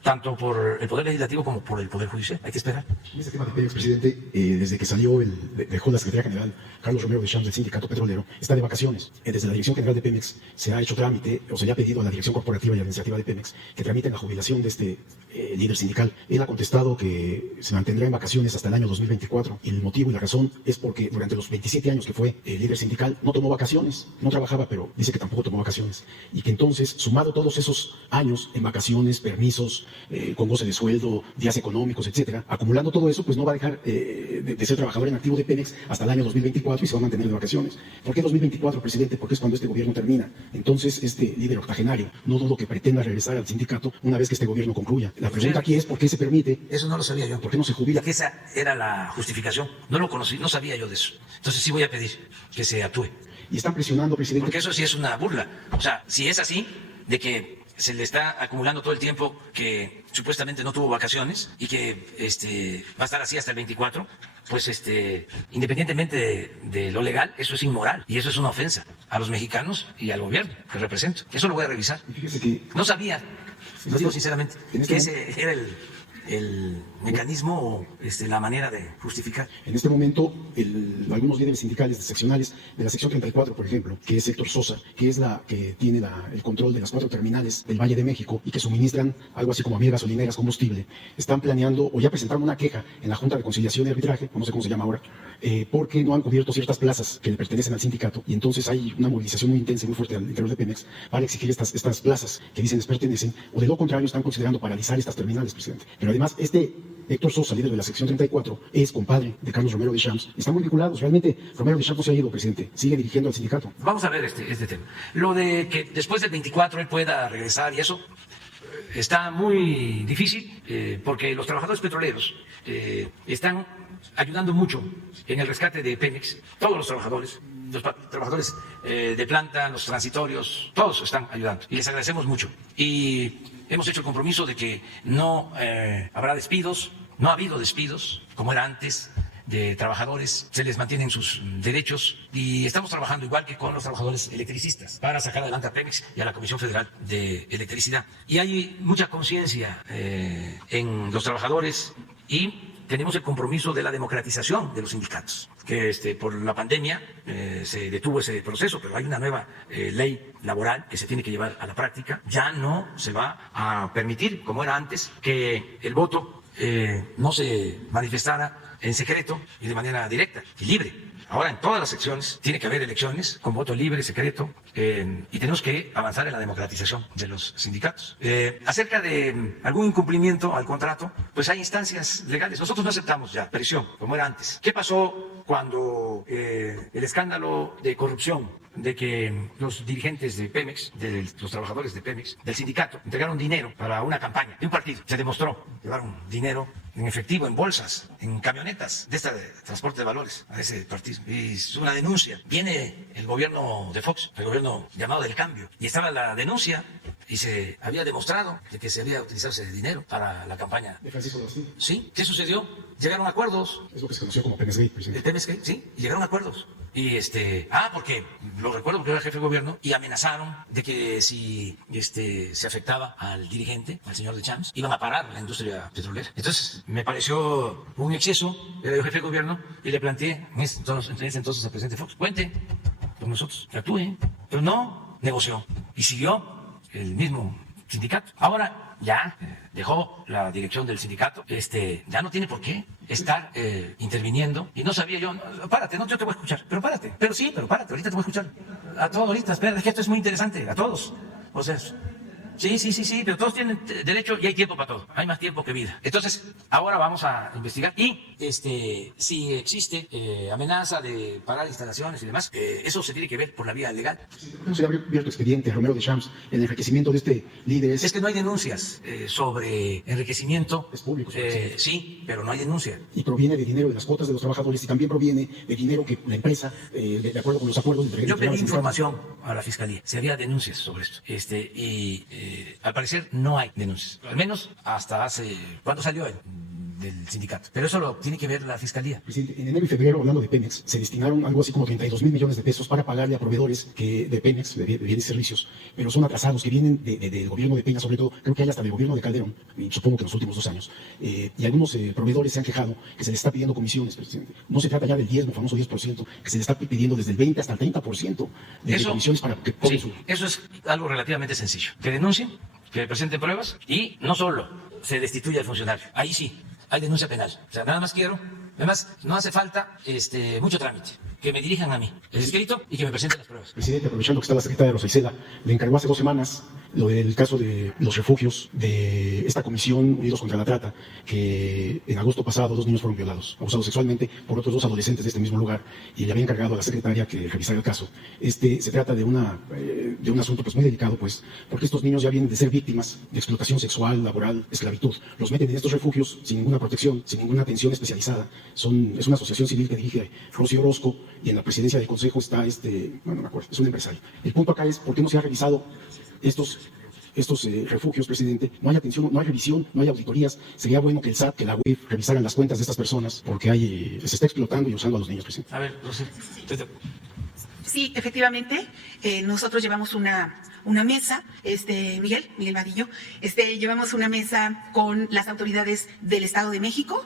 tanto por el Poder Legislativo como por el Poder Judicial. Hay que esperar. En este tema de Pemex, presidente, desde que salió dejó la Secretaría General Carlos Romero Deschamps del Sindicato Petrolero, está de vacaciones. Desde la Dirección General de Pemex se ha hecho trámite, o se le ha pedido a la Dirección Corporativa y Administrativa de Pemex que tramiten la jubilación de este líder sindical. Él ha contestado que se mantendrá en vacaciones hasta el año 2024. Y el motivo y la razón es porque durante los 27 años que fue líder sindical no tomó vacaciones, no trabajaba, pero dice que tampoco tomó vacaciones. Y que entonces, sumado todos esos años en vacaciones, permisos, con goce de sueldo, días económicos, etcétera, acumulando todo eso, pues no va a dejar de ser trabajador en activo de Pemex hasta el año 2024 y se va a mantener de vacaciones. ¿Por qué 2024, presidente? Porque es cuando este gobierno termina. Entonces, este líder octogenario no dudo que pretenda regresar al sindicato una vez que este gobierno concluya. La pregunta aquí es ¿por qué se permite? Eso no lo sabía yo. ¿Por qué no se jubila? Que esa era la justificación. No lo conocí, no sabía yo de eso. Entonces sí voy a pedir que se actúe. Y están presionando, presidente. Porque eso sí es una burla. O sea, si es así, de que se le está acumulando todo el tiempo que supuestamente no tuvo vacaciones y que va a estar así hasta el 24, pues independientemente de lo legal, eso es inmoral y eso es una ofensa a los mexicanos y al gobierno que represento. Eso lo voy a revisar. Fíjese que no sabía, lo digo sinceramente, que ese era el mecanismo o la manera de justificar. En este momento, algunos líderes sindicales seccionales de la sección 34, por ejemplo, que es Héctor Sosa, que es la que tiene el control de las 4 terminales del Valle de México y que suministran algo así como a 1000 gasolineras combustible, están planeando o ya presentaron una queja en la Junta de Conciliación y Arbitraje, no sé cómo se llama ahora, porque no han cubierto ciertas plazas que le pertenecen al sindicato y entonces hay una movilización muy intensa y muy fuerte al interior de Pemex para exigir estas plazas que dicen les pertenecen, o de lo contrario están considerando paralizar estas terminales, presidente. Pero además, Héctor Sosa, líder de la sección 34, es compadre de Carlos Romero Deschamps. Están muy vinculados. Realmente, Romero Deschamps no se ha ido, presidente. Sigue dirigiendo al sindicato. Vamos a ver este tema. Lo de que después del 24 él pueda regresar y eso está muy difícil porque los trabajadores petroleros están ayudando mucho en el rescate de Pemex. Todos los trabajadores de planta, los transitorios, todos están ayudando y les agradecemos mucho. Y hemos hecho el compromiso de que no habrá despidos, no ha habido despidos como era antes de trabajadores, se les mantienen sus derechos y estamos trabajando igual que con los trabajadores electricistas para sacar adelante a Pemex y a la Comisión Federal de Electricidad. Y hay mucha conciencia en los trabajadores y tenemos el compromiso de la democratización de los sindicatos, que por la pandemia se detuvo ese proceso, pero hay una nueva ley laboral que se tiene que llevar a la práctica. Ya no se va a permitir, como era antes, que el voto no se manifestara en secreto y de manera directa y libre. Ahora en todas las secciones tiene que haber elecciones con voto libre, secreto, y tenemos que avanzar en la democratización de los sindicatos. Acerca de algún incumplimiento al contrato, pues hay instancias legales. Nosotros no aceptamos ya presión, como era antes. ¿Qué pasó cuando el escándalo de corrupción de que los dirigentes de Pemex, de los trabajadores de Pemex, del sindicato, entregaron dinero para una campaña de un partido? Se demostró, llevaron dinero en efectivo, en bolsas, en camionetas de transporte de valores a ese partido. Y es una denuncia. Viene el gobierno de Fox, el gobierno llamado del Cambio, y estaba la denuncia y se había demostrado de que se había utilizado ese dinero para la campaña. ¿De Francisco García? Sí. ¿Qué sucedió? Llegaron a acuerdos. Es lo que se conoció como Pemex Gate, presidente. El Pemex Gate, sí, y llegaron a acuerdos. Y porque lo recuerdo porque era jefe de gobierno y amenazaron de que si se afectaba al dirigente, al señor Deschamps, iban a parar la industria petrolera. Entonces me pareció un exceso, era yo jefe de gobierno y le planteé en ese entonces al presidente Fox, cuente con nosotros, que actúe, pero no negoció y siguió el mismo sindicato. Ahora ya dejó la dirección del sindicato, ya no tiene por qué estar interviniendo y no sabía yo, párate, no, yo te voy a escuchar, pero párate, pero párate, ahorita te voy a escuchar, a todos ahorita, espera, es que esto es muy interesante, a todos, o sea, sí, pero todos tienen derecho y hay tiempo para todo, hay más tiempo que vida. Entonces, ahora vamos a investigar y si existe amenaza de parar instalaciones y demás, eso se tiene que ver por la vía legal. ¿Cómo se ha abierto expediente a Romero Deschamps en el enriquecimiento de este líder? Es que no hay denuncias sobre enriquecimiento. Es público. Sí, pero no hay denuncia. Y proviene de dinero de las cuotas de los trabajadores y también proviene de dinero que la empresa, de acuerdo con los acuerdos entre... Yo pedí información a la Fiscalía, si había denuncias sobre esto, al parecer no hay denuncias, al menos hasta hace, ¿cuándo salió? El del sindicato. Pero eso lo tiene que ver la Fiscalía. Presidente, en enero y febrero, hablando de Pemex, se destinaron algo así como 32,000 millones de pesos para pagarle a proveedores de Pemex, de bienes y servicios, pero son atrasados, que vienen del gobierno de Peña, sobre todo, creo que hay hasta del gobierno de Calderón, y supongo que en los últimos 2 años. Y algunos proveedores se han quejado que se les está pidiendo comisiones, presidente. No se trata ya del 10, el famoso 10%, que se les está pidiendo desde el 20 hasta el 30% de comisiones para que cobren su... Eso es algo relativamente sencillo. Que denuncien, que presenten pruebas y no solo se destituye al funcionario. Ahí sí, hay denuncia penal. O sea, nada más quiero, además, no hace falta mucho trámite. Que me dirijan a mí el escrito y que me presenten las pruebas. Presidente, aprovechando que está la secretaria Rosa Isela, le encargó hace 2 semanas lo del caso de los refugios de esta comisión Unidos contra la Trata, que en agosto pasado 2 niños fueron violados, abusados sexualmente por otros 2 adolescentes de este mismo lugar, y le había encargado a la secretaria que revisara el caso. Se trata de un asunto pues muy delicado, pues, porque estos niños ya vienen de ser víctimas de explotación sexual, laboral, esclavitud. Los meten en estos refugios sin ninguna protección, sin ninguna atención especializada. Es una asociación civil que dirige Rocío Orozco, y en la presidencia del consejo está bueno, no me acuerdo, es un empresario. El punto acá es por qué no se ha revisado estos refugios, presidente. No hay atención, no hay revisión, no hay auditorías. Sería bueno que el SAT, que la UIF revisaran las cuentas de estas personas, porque se está explotando y usando a los niños, presidente. A ver, Rosy. Sí, efectivamente, nosotros llevamos una mesa, Miguel Vadillo, llevamos una mesa con las autoridades del Estado de México,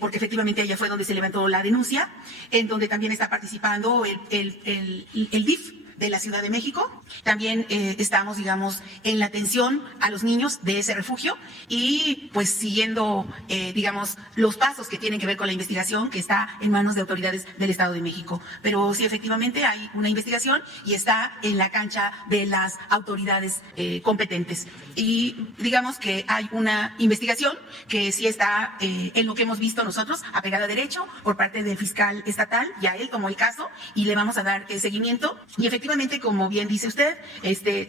porque efectivamente allá fue donde se levantó la denuncia, en donde también está participando el DIF de la Ciudad de México. También estamos, digamos, en la atención a los niños de ese refugio y pues siguiendo, digamos, los pasos que tienen que ver con la investigación que está en manos de autoridades del Estado de México. Pero sí, efectivamente, hay una investigación y está en la cancha de las autoridades competentes. Y digamos que hay una investigación que sí está en lo que hemos visto nosotros, apegada a derecho, por parte del fiscal estatal, ya él tomó el caso y le vamos a dar seguimiento. Y efectivamente, como bien dice usted,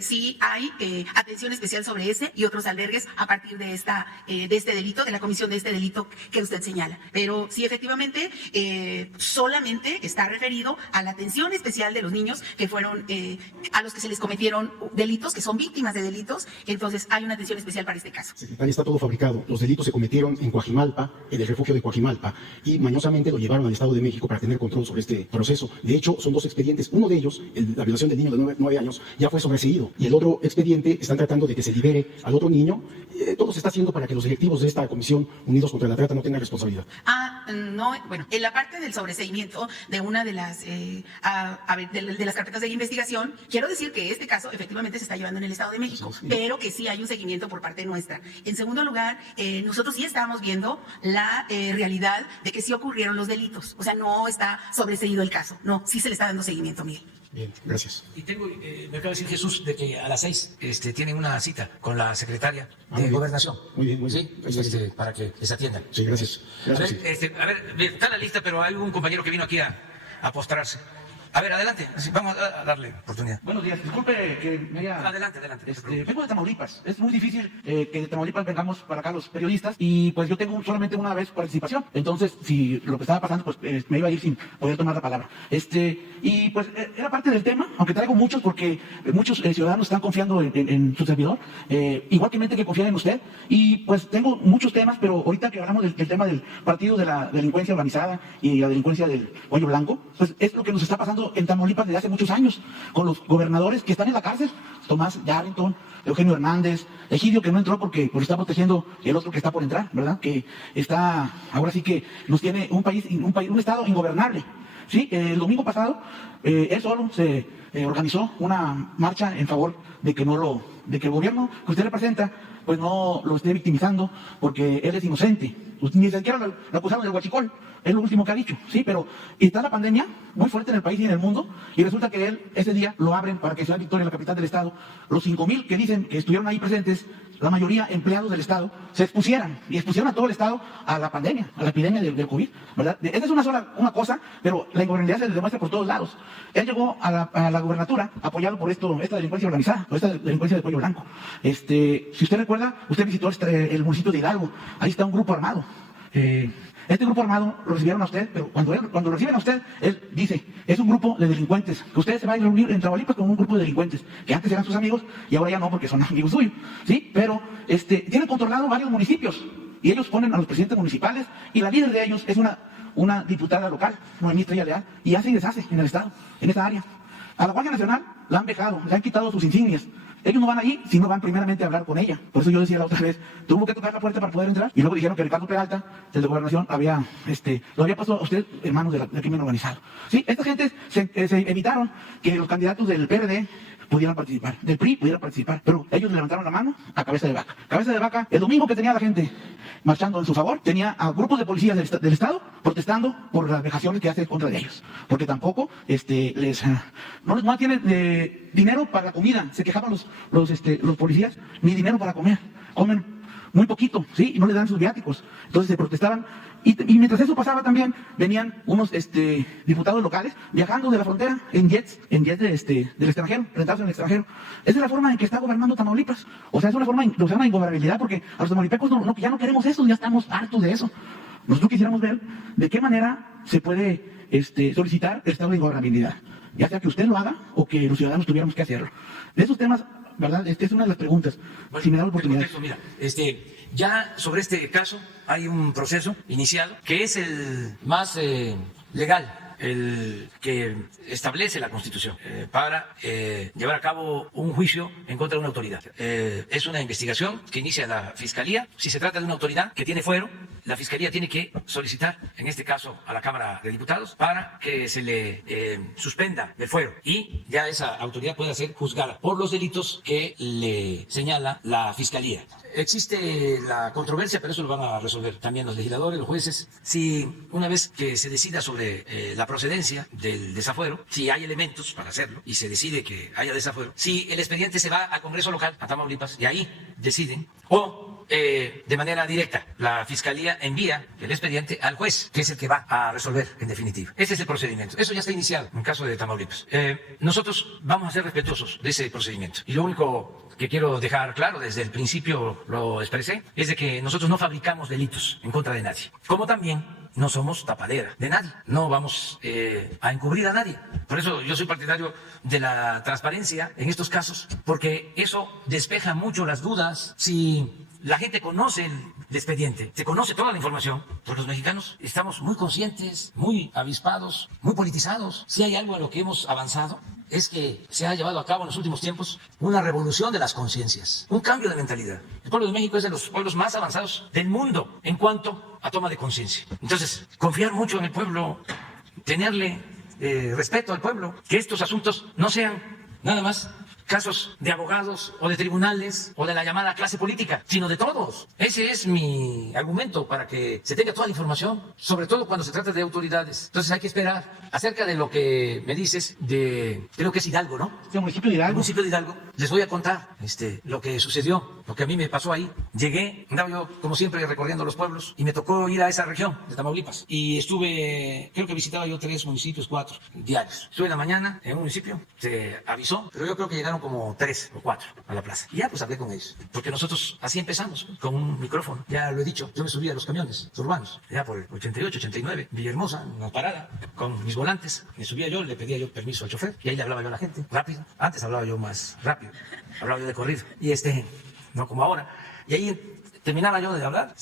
sí hay atención especial sobre ese y otros albergues a partir de este delito, de la comisión de este delito que usted señala. Pero sí, efectivamente, solamente está referido a la atención especial de los niños que fueron, a los que se les cometieron delitos, que son víctimas de delitos. Entonces, hay una atención especial para este caso. Secretaria, está todo fabricado. Los delitos se cometieron en Coajimalpa, en el refugio de Coajimalpa, y mañosamente lo llevaron al Estado de México para tener control sobre este proceso. De hecho, son 2 expedientes. Uno de ellos, la violación del niño de 9 años, ya fue sobreseído. Y el otro expediente están tratando de que se libere al otro niño. Todo se está haciendo para que los directivos de esta comisión Unidos contra la Trata no tengan responsabilidad. No, bueno, en la parte del sobreseimiento de una de las, de las carpetas de investigación, quiero decir que este caso efectivamente se está llevando en el Estado de México, pero que sí hay un seguimiento por parte nuestra. En segundo lugar, nosotros sí estamos viendo la realidad de que sí ocurrieron los delitos. O sea, no está sobreseído el caso. No, sí se le está dando seguimiento, Miguel. Bien, gracias. Y me acaba de decir Jesús de que a las 6 tienen una cita con la secretaria de Gobernación. Muy bien, muy bien. Sí, para que les atiendan. Sí, gracias. Gracias, a ver, está la lista, pero hay un compañero que vino aquí a postrarse. A ver, adelante, vamos a darle oportunidad. Buenos días, disculpe que me haya... Adelante. Vengo de Tamaulipas, es muy difícil que de Tamaulipas vengamos para acá los periodistas y pues yo tengo solamente una vez participación, entonces si lo que estaba pasando pues me iba a ir sin poder tomar la palabra. Y pues era parte del tema, aunque traigo muchos porque muchos ciudadanos están confiando en su servidor, igualmente que confían en usted, y pues tengo muchos temas, pero ahorita que hablamos del tema del partido de la delincuencia organizada y la delincuencia del cuello blanco, pues es lo que nos está pasando en Tamaulipas desde hace muchos años, con los gobernadores que están en la cárcel, Tomás Yarrington, Eugenio Hernández, Egidio, que no entró porque está protegiendo el otro que está por entrar, ¿verdad? Que está, ahora sí que nos tiene un estado ingobernable. Sí, el domingo pasado, él solo se organizó una marcha en favor de que el gobierno que usted representa, pues no lo esté victimizando, porque él es inocente. Ni siquiera lo acusaron del huachicol, es lo último que ha dicho, sí, pero está la pandemia muy fuerte en el país y en el mundo, y resulta que él, ese día, lo abren para que Ciudad Victoria, la capital del estado, los 5,000 que dicen que estuvieron ahí presentes, la mayoría empleados del estado, se expusieran a todo el estado a la pandemia, a la epidemia del COVID, ¿verdad? Esa es una cosa, pero la ingobernabilidad se demuestra por todos lados. Él llegó a la gubernatura apoyado por esta delincuencia organizada, por esta delincuencia del cuello blanco. Si usted recuerda, usted visitó el municipio de Hidalgo, ahí está un grupo armado. Este grupo armado lo recibieron a usted, pero cuando lo reciben a usted, él dice, es un grupo de delincuentes, que usted se va a reunir en Tamaulipas con un grupo de delincuentes, que antes eran sus amigos y ahora ya no porque son amigos suyos, ¿sí? Pero tienen controlado varios municipios, y ellos ponen a los presidentes municipales, y la líder de ellos es una diputada local, Noemí Estrella Leal, y hace y deshace en el Estado, en esta área. A la Guardia Nacional la han vejado, le han quitado sus insignias. Ellos no van allí si no van primeramente a hablar con ella. Por eso yo decía la otra vez, tuvo que tocar la puerta para poder entrar. Y luego dijeron que Ricardo Peralta, el de Gobernación, lo había puesto a usted en manos del crimen organizado. Sí, esta gente se evitaron que los candidatos del PRD pudieran participar, del PRI pudieran participar, pero ellos levantaron la mano a Cabeza de Vaca. Cabeza de Vaca, el domingo que tenía la gente marchando en su favor, tenía a grupos de policías del Estado protestando por las vejaciones que hace contra de ellos, porque tampoco no tienen dinero para la comida. Se quejaban los policías, ni dinero para comer, comen muy poquito, ¿sí? Y no les dan sus viáticos. Entonces se protestaban. Y mientras eso pasaba también, venían unos diputados locales viajando de la frontera en jets del extranjero, rentados en el extranjero. Esa es la forma en que está gobernando Tamaulipas. O sea, es una forma de ingobernabilidad, porque a los tamaulipecos ya no queremos eso, ya estamos hartos de eso. Nosotros quisiéramos ver de qué manera se puede solicitar el estado de ingobernabilidad, ya sea que usted lo haga o que los ciudadanos tuviéramos que hacerlo. De esos temas, ¿verdad? Es una de las preguntas. Bueno, si me da la oportunidad. Mira, ya sobre este caso hay un proceso iniciado que es el más legal, el que establece la Constitución para llevar a cabo un juicio en contra de una autoridad. Es una investigación que inicia la Fiscalía. Si se trata de una autoridad que tiene fuero, la Fiscalía tiene que solicitar, en este caso a la Cámara de Diputados, para que se le suspenda el fuero y ya esa autoridad pueda ser juzgada por los delitos que le señala la Fiscalía. Existe la controversia, pero eso lo van a resolver también los legisladores, los jueces. Si una vez que se decida sobre la procedencia del desafuero, si hay elementos para hacerlo y se decide que haya desafuero, si el expediente se va al Congreso local, a Tamaulipas, y ahí deciden, o de manera directa, la Fiscalía envía el expediente al juez, que es el que va a resolver en definitiva. Ese es el procedimiento. Eso ya está iniciado en caso de Tamaulipas. Nosotros vamos a ser respetuosos de ese procedimiento. Y lo único que quiero dejar claro, desde el principio lo expresé, es de que nosotros no fabricamos delitos en contra de nadie. Como también no somos tapadera de nadie. No vamos a encubrir a nadie. Por eso yo soy partidario de la transparencia en estos casos, porque eso despeja mucho las dudas. Si la gente conoce el expediente, se conoce toda la información, pues los mexicanos estamos muy conscientes, muy avispados, muy politizados. Si hay algo en lo que hemos avanzado, es que se ha llevado a cabo en los últimos tiempos una revolución de las conciencias, un cambio de mentalidad. El pueblo de México es de los pueblos más avanzados del mundo en cuanto a toma de conciencia. Entonces, confiar mucho en el pueblo, tenerle respeto al pueblo, que estos asuntos no sean nada más casos de abogados o de tribunales o de la llamada clase política, sino de todos. Ese es mi argumento para que se tenga toda la información, sobre todo cuando se trata de autoridades. Entonces hay que esperar. Acerca de lo que me dices de, creo que es Hidalgo, ¿no? El municipio de Hidalgo. El municipio de Hidalgo. Les voy a contar lo que sucedió, lo que a mí me pasó ahí. Llegué, andaba yo como siempre recorriendo los pueblos y me tocó ir a esa región de Tamaulipas. Y estuve, creo que visitaba yo 3 municipios, 4 diarios. Estuve en la mañana en un municipio, se avisó, pero yo creo que llegaron como 3 o 4 a la plaza. Y ya pues hablé con ellos, porque nosotros así empezamos, con un micrófono. Ya lo he dicho, yo me subí a los camiones urbanos, ya por el 88, 89, Villahermosa, una parada, con mis volantes. Me subía yo, le pedía yo permiso al chofer y ahí le hablaba yo a la gente, rápido. Antes hablaba yo más rápido, hablaba yo de corrido. Y no como ahora. Y ahí terminaba yo de hablar,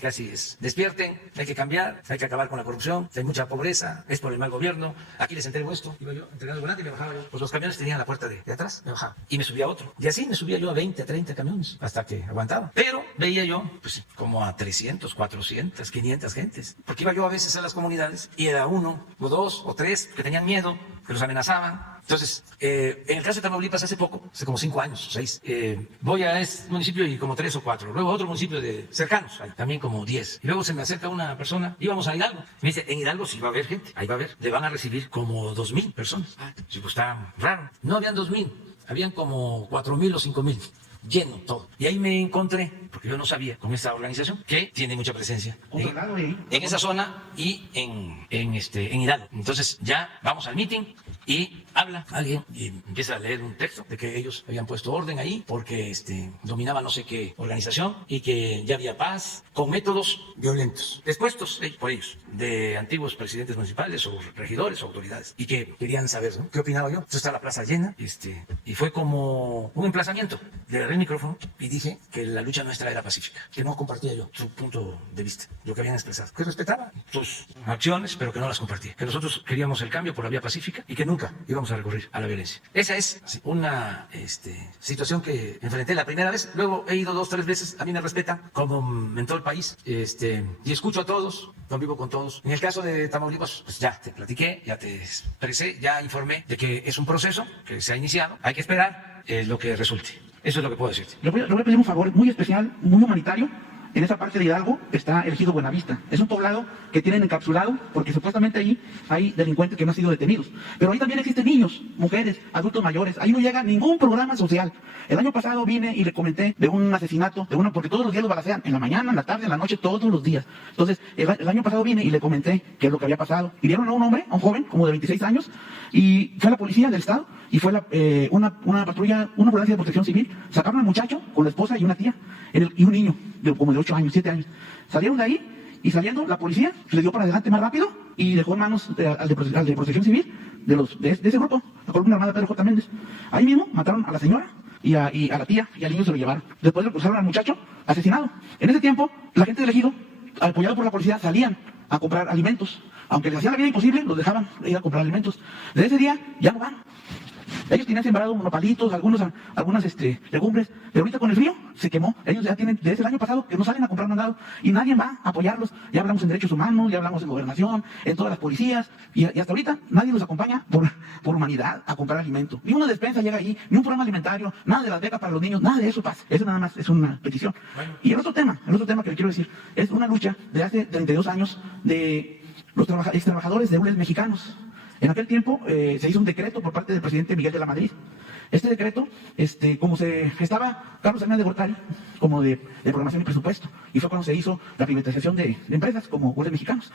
casi es, despierten, hay que cambiar, hay que acabar con la corrupción, hay mucha pobreza, es por el mal gobierno, aquí les entrego esto, iba yo entregando el volante y me bajaba yo, pues los camiones tenían la puerta de atrás, me bajaba, y me subía a otro, y así me subía yo a 20, a 30 camiones, hasta que aguantaba, pero veía yo, pues, como a 300, 400, 500 gentes, porque iba yo a veces a las comunidades, y era 1, o 2, o 3, que tenían miedo, que los amenazaban. Entonces, en el caso de Tamaulipas, hace poco, hace como 5 años, 6, voy a este municipio y como 3 o 4, luego a otro municipio de cercanos, también como 10, y luego se me acerca una persona, íbamos a Hidalgo, me dice, en Hidalgo sí va a haber gente, ahí va a haber, le van a recibir como 2,000 personas. Sí, pues está raro, no habían 2,000, habían como 4,000 o 5,000. Lleno todo. Y ahí me encontré, porque yo no sabía, con esta organización que tiene mucha presencia en esa zona y en Hidalgo. Entonces ya vamos al meeting y habla alguien y empieza a leer un texto de que ellos habían puesto orden ahí porque dominaba no sé qué organización y que ya había paz con métodos violentos, expuestos por ellos, de antiguos presidentes municipales o regidores o autoridades, y que querían saber, ¿no?, qué opinaba yo. Entonces está la plaza llena, y fue como un emplazamiento. Le agarré el micrófono y dije que la lucha nuestra era pacífica, que no compartía yo su punto de vista, lo que habían expresado, que respetaba sus acciones, pero que no las compartía, que nosotros queríamos el cambio por la vía pacífica y que nunca íbamos a recurrir a la violencia. Esa es una situación que enfrenté la primera vez, luego he ido 2 o 3 veces, a mí me respetan como en todo el país, y escucho a todos, convivo con todos. En el caso de Tamaulipas, pues ya te platiqué, ya te expresé, ya informé de que es un proceso que se ha iniciado, hay que esperar lo que resulte. Eso es lo que puedo decirte. Le voy a pedir un favor muy especial, muy humanitario. En esa parte de Hidalgo está el ejido Buenavista. Es un poblado que tienen encapsulado porque supuestamente ahí hay delincuentes que no han sido detenidos. Pero ahí también existen niños, mujeres, adultos mayores. Ahí no llega ningún programa social. El año pasado vine y le comenté de un asesinato, porque todos los días los balacean, en la mañana, en la tarde, en la noche, todos los días. Entonces, el año pasado vine y le comenté qué es lo que había pasado. Hirieron a un hombre, a un joven, como de 26 años, y fue la policía del estado, y fue una patrulla, una ambulancia de protección civil. Sacaron al muchacho con la esposa y una tía, y un niño, como de 8 años, 7 años. Salieron de ahí, y saliendo, la policía le dio para adelante más rápido y dejó en manos al de protección civil de ese grupo, la columna armada Pedro J. Méndez. Ahí mismo mataron a la señora y a la tía, y al niño se lo llevaron. Después le acusaron al muchacho asesinado. En ese tiempo, la gente del ejido, apoyado por la policía, salían a comprar alimentos. Aunque les hacían la vida imposible, los dejaban ir a comprar alimentos. Desde ese día ya no van. Ellos tenían sembrado nopalitos, algunas legumbres, pero ahorita con el frío se quemó. Ellos ya tienen, desde el año pasado, que no salen a comprar mandado y nadie va a apoyarlos. Ya hablamos en derechos humanos, ya hablamos en gobernación, en todas las policías, y hasta ahorita nadie los acompaña por humanidad a comprar alimento. Ni una despensa llega ahí, ni un programa alimentario, nada de las becas para los niños, nada de eso pasa. Eso nada más es una petición. Y el otro tema que le quiero decir, es una lucha de hace 32 años de los ex trabajadores de ULES mexicanos. En aquel tiempo se hizo un decreto por parte del presidente Miguel de la Madrid. Este decreto, como estaba Carlos Hernández de Gortari, como de programación y presupuesto, y fue cuando se hizo la privatización de empresas como ULES mexicanos.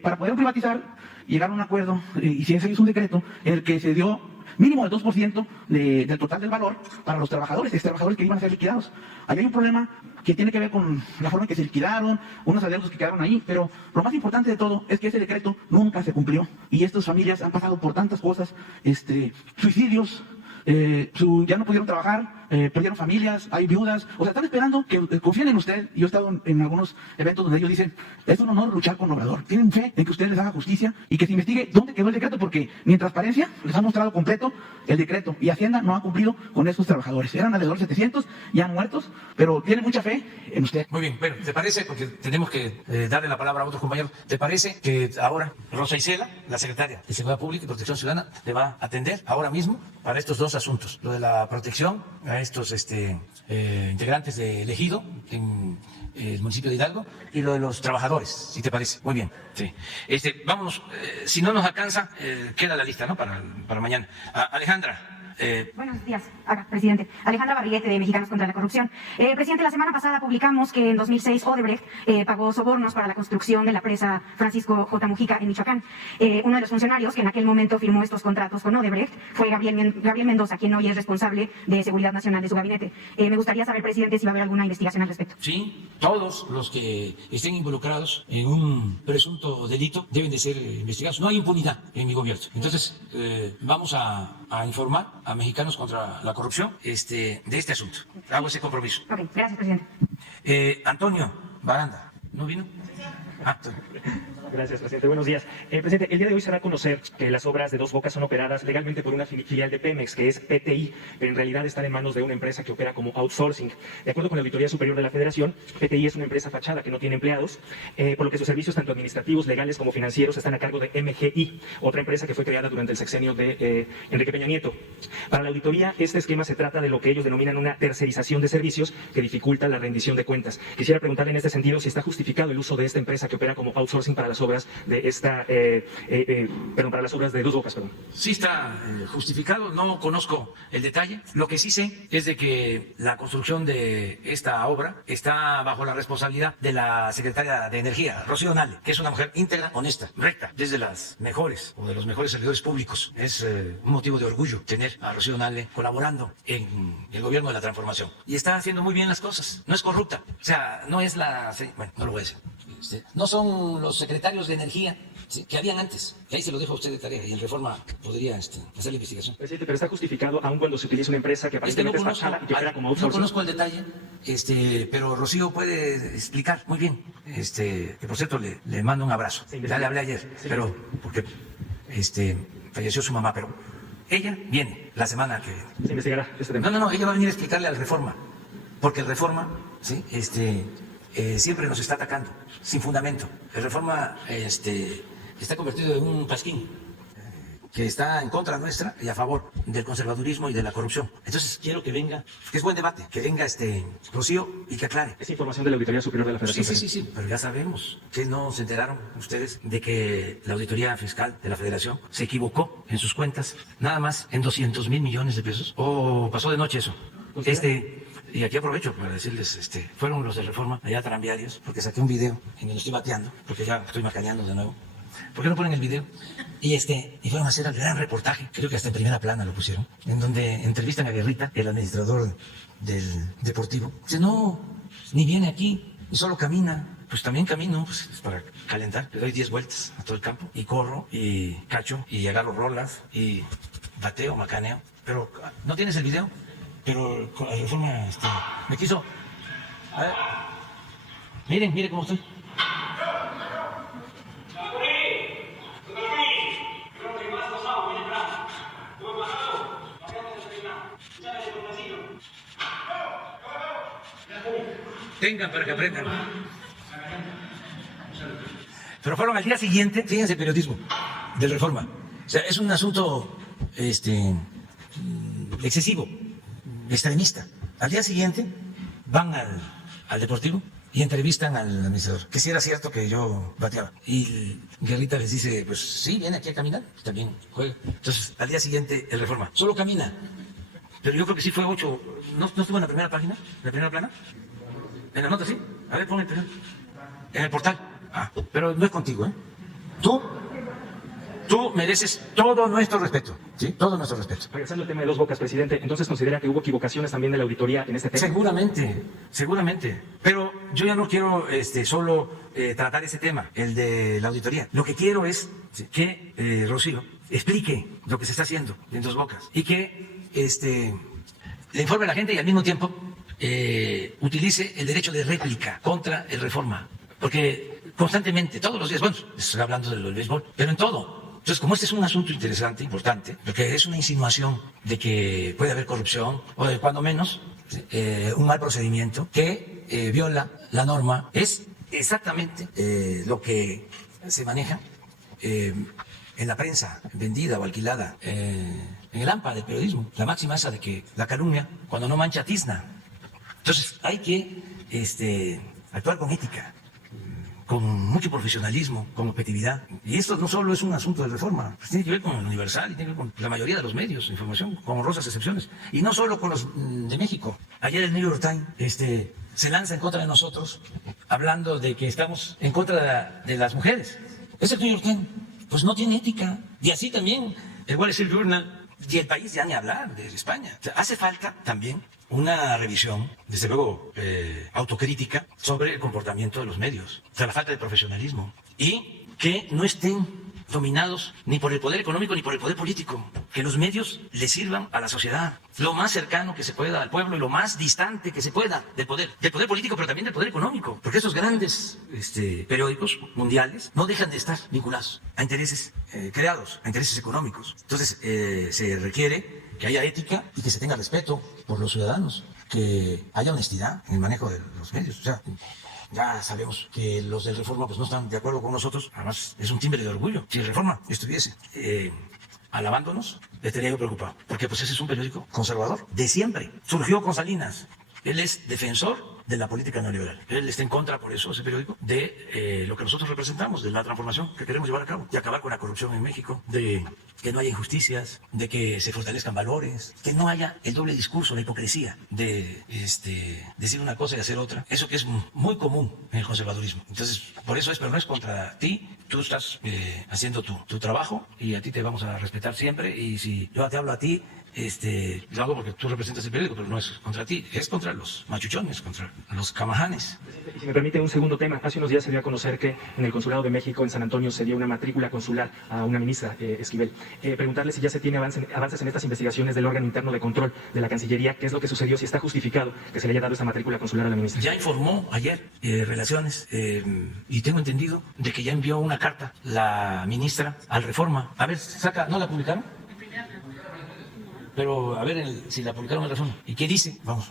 Para poder privatizar, llegaron a un acuerdo y se hizo un decreto en el que se dio mínimo del 2% del total del valor para los trabajadores, ex trabajadores que iban a ser liquidados. Ahí hay un problema que tiene que ver con la forma en que se liquidaron, unos adeudos que quedaron ahí, pero lo más importante de todo es que ese decreto nunca se cumplió y estas familias han pasado por tantas cosas, suicidios, ya no pudieron trabajar, perdieron familias, hay viudas, o sea, están esperando que confíen en usted. Yo he estado en algunos eventos donde ellos dicen, es un honor luchar con Obrador, tienen fe en que usted les haga justicia y que se investigue dónde quedó el decreto, porque ni en Transparencia les ha mostrado completo el decreto y Hacienda no ha cumplido con estos trabajadores. Eran alrededor de 700, ya han muertos, pero tienen mucha fe en usted. Muy bien, bueno, ¿te parece? Porque tenemos que darle la palabra a otros compañeros. ¿Te parece que ahora Rosa Isela, la secretaria de Seguridad Pública y Protección Ciudadana, te va a atender ahora mismo para estos 2 asuntos? Lo de la protección a estos integrantes del ejido en el municipio de Hidalgo y lo de los trabajadores, si te parece. Muy bien. Sí. Vámonos, si no nos alcanza, queda la lista, ¿no? Para mañana. Alejandra. Buenos días, presidente. Alejandra Barriguete, de Mexicanos contra la Corrupción. Presidente, la semana pasada publicamos que en 2006 Odebrecht pagó sobornos para la construcción de la presa Francisco J. Mujica en Michoacán. Uno de los funcionarios que en aquel momento firmó estos contratos con Odebrecht fue Gabriel Mendoza, quien hoy es responsable de Seguridad Nacional de su gabinete. Me gustaría saber, presidente, si va a haber alguna investigación al respecto. Sí, todos los que estén involucrados en un presunto delito deben de ser investigados. No hay impunidad en mi gobierno. Entonces, vamos a informar a Mexicanos contra la Corrupción de este asunto. Hago ese compromiso. Ok, gracias, presidente. Antonio Baranda, ¿no vino? Gracias, presidente. Buenos días. Presidente, el día de hoy se da a conocer que las obras de Dos Bocas son operadas legalmente por una filial de Pemex, que es PTI, pero en realidad están en manos de una empresa que opera como outsourcing. De acuerdo con la Auditoría Superior de la Federación, PTI es una empresa fachada que no tiene empleados, por lo que sus servicios, tanto administrativos, legales como financieros, están a cargo de MGI, otra empresa que fue creada durante el sexenio de Enrique Peña Nieto. Para la auditoría, este esquema se trata de lo que ellos denominan una tercerización de servicios que dificulta la rendición de cuentas. Quisiera preguntarle en este sentido si está justificado el uso de esta empresa que opera como outsourcing para las las obras de para las obras de Dos Bocas, perdón. Sí está justificado, no conozco el detalle. Lo que sí sé es de que la construcción de esta obra está bajo la responsabilidad de la secretaria de Energía, Rocío Nale, que es una mujer íntegra, honesta, recta, desde las mejores o de los mejores servidores públicos. Es un motivo de orgullo tener a Rocío Nale colaborando en el gobierno de la transformación. Y está haciendo muy bien las cosas. No es corrupta. O sea, no es la... Bueno, no lo voy a decir. No son los secretarios de Energía que habían antes. Ahí se lo dejo a usted de tarea y en Reforma podría hacer la investigación. Presidente, pero está justificado aun cuando se utiliza una empresa que aparentemente es fachada y que opera como outsourcing. No conozco el detalle, pero Rocío puede explicar muy bien. Que por cierto le mando un abrazo. Ya le hablé ayer, pero porque falleció su mamá, pero ella viene la semana que... Se investigará este tema. No, ella va a venir a explicarle al Reforma, porque el Reforma, siempre nos está atacando, sin fundamento. El Reforma, está convertido en un pasquín que está en contra nuestra y a favor del conservadurismo y de la corrupción. Entonces quiero que venga, que es buen debate, que venga Rocío y que aclare. Es información de la Auditoría Superior de la Federación. Sí, pero ya sabemos que no se enteraron ustedes de que la Auditoría Fiscal de la Federación se equivocó en sus cuentas, nada más en 200,000 millones de pesos. ¿O pasó de noche eso? Y aquí aprovecho para decirles, fueron los de Reforma, allá tranviarios, porque saqué un video en donde estoy bateando, porque ya estoy macaneando de nuevo. ¿Por qué no ponen el video? Y fueron a hacer el gran reportaje, creo que hasta en primera plana lo pusieron, en donde entrevistan a Guerrita, el administrador del Deportivo. Dice, no, ni viene aquí, y solo camina. Pues también camino, pues, para calentar. Le doy 10 vueltas a todo el campo, y corro, y cacho, y agarro rolas, y bateo, macaneo. Pero, ¿no tienes el video? Pero con la Reforma me quiso... A ver, miren cómo estoy. Tengan para que aprendan. Pero fueron al día siguiente, fíjense el periodismo del Reforma. O sea, es un asunto excesivo, extremista. Al día siguiente van al Deportivo y entrevistan al administrador, que si era cierto que yo bateaba. Y Guerrita les dice, pues sí, viene aquí a caminar, también juega. Entonces, al día siguiente el Reforma solo camina. Pero yo creo que sí fue 8, ¿no estuvo en la primera página? ¿En la primera plana? En la nota, sí. A ver, pon el periódico. En el portal. Pero no es contigo, ¿eh? Tú mereces todo nuestro respeto, ¿sí? Todo nuestro respeto. Regresando al tema de Dos Bocas, presidente, ¿entonces considera que hubo equivocaciones también de la auditoría en este tema? Seguramente. Pero yo ya no quiero solo tratar ese tema, el de la auditoría. Lo que quiero es que Rocío explique lo que se está haciendo en Dos Bocas y que le informe a la gente y al mismo tiempo utilice el derecho de réplica contra el Reforma. Porque constantemente, todos los días, bueno, estoy hablando del béisbol, pero en todo. Entonces, como este es un asunto interesante, importante, porque es una insinuación de que puede haber corrupción, o de cuando menos un mal procedimiento que viola la norma, es exactamente lo que se maneja en la prensa vendida o alquilada, en el AMPA del periodismo, la máxima esa de que la calumnia, cuando no mancha, tizna. Entonces, hay que actuar con ética, con mucho profesionalismo, con objetividad. Y esto no solo es un asunto de Reforma, pues tiene que ver con el Universal, tiene que ver con la mayoría de los medios de información, con honrosas excepciones. Y no solo con los de México. Ayer el New York Times se lanza en contra de nosotros, hablando de que estamos en contra de las mujeres. Es el New York Times, pues no tiene ética. Y así también el Wall Street Journal y el País, ya ni hablar de España. O sea, hace falta también una revisión, desde luego autocrítica, sobre el comportamiento de los medios, o sea, la falta de profesionalismo, y que no estén dominados ni por el poder económico ni por el poder político, que los medios le sirvan a la sociedad, lo más cercano que se pueda al pueblo y lo más distante que se pueda del poder político, pero también del poder económico, porque esos grandes periódicos mundiales no dejan de estar vinculados a intereses creados, a intereses económicos. Entonces se requiere que haya ética y que se tenga respeto por los ciudadanos, que haya honestidad en el manejo de los medios. O sea, ya sabemos que los del Reforma pues no están de acuerdo con nosotros, además es un timbre de orgullo. Si el Reforma estuviese alabándonos, estaría yo preocupado, porque pues ese es un periódico conservador de siempre. Surgió con Salinas, él es defensor de la política neoliberal. Él está en contra, por eso, ese periódico, de lo que nosotros representamos, de la transformación que queremos llevar a cabo y acabar con la corrupción en México, de que no haya injusticias, de que se fortalezcan valores, que no haya el doble discurso, la hipocresía de decir una cosa y hacer otra. Eso que es muy común en el conservadurismo. Entonces, por eso es, pero no es contra ti. Tú estás haciendo tu trabajo y a ti te vamos a respetar siempre. Y si yo te hablo a ti, lo hago porque tú representas el periódico, pero no es contra ti, es contra los machuchones, contra los camajanes. Y si me permite un segundo tema, hace unos días se dio a conocer que en el Consulado de México en San Antonio se dio una matrícula consular a una ministra, Esquivel. Preguntarle si ya se tiene avances en estas investigaciones del órgano interno de control de la Cancillería, qué es lo que sucedió, si está justificado que se le haya dado esta matrícula consular a la ministra. Ya informó ayer Relaciones y tengo entendido de que ya envió una carta la ministra al Reforma. A ver, ¿no la publicaron? Pero a ver si la publicaron en Reforma. ¿Y qué dice? Vamos.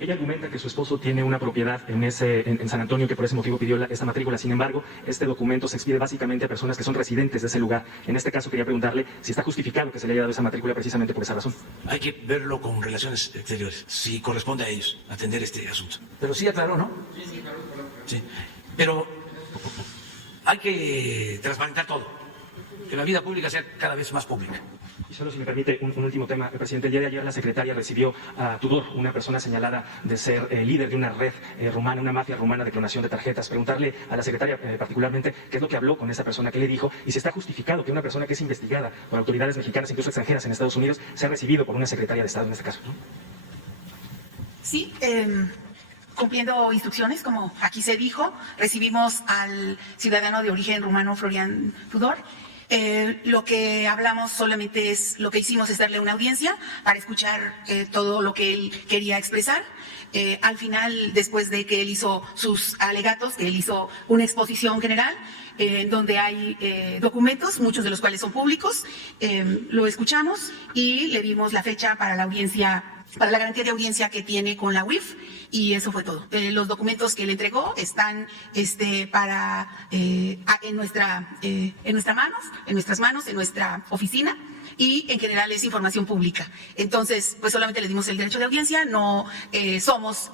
Ella argumenta que su esposo tiene una propiedad en San Antonio, que por ese motivo pidió esta matrícula. Sin embargo, este documento se expide básicamente a personas que son residentes de ese lugar. En este caso, quería preguntarle si está justificado que se le haya dado esa matrícula precisamente por esa razón. Hay que verlo con Relaciones Exteriores, si corresponde a ellos atender este asunto. Pero sí aclaró, ¿no? Sí, claro. Sí. Pero hay que transparentar todo, que la vida pública sea cada vez más pública. Y solo si me permite un último tema, presidente. El día de ayer la secretaria recibió a Tudor, una persona señalada de ser líder de una red rumana, una mafia rumana de clonación de tarjetas. Preguntarle a la secretaria particularmente qué es lo que habló con esa persona, qué le dijo, y si está justificado que una persona que es investigada por autoridades mexicanas, incluso extranjeras en Estados Unidos, sea recibido por una secretaria de Estado en este caso, ¿no? Sí, cumpliendo instrucciones, como aquí se dijo, recibimos al ciudadano de origen rumano Florian Tudor. Lo que hablamos solamente es, lo que hicimos es darle una audiencia para escuchar todo lo que él quería expresar. Al final, después de que él hizo sus alegatos, que él hizo una exposición general, donde hay documentos, muchos de los cuales son públicos, lo escuchamos y le dimos la fecha para la audiencia, para la garantía de audiencia que tiene con la UIF, y eso fue todo. Los documentos que él entregó están en nuestras manos, en nuestra oficina, y en general es información pública. Entonces, pues solamente le dimos el derecho de audiencia, no somos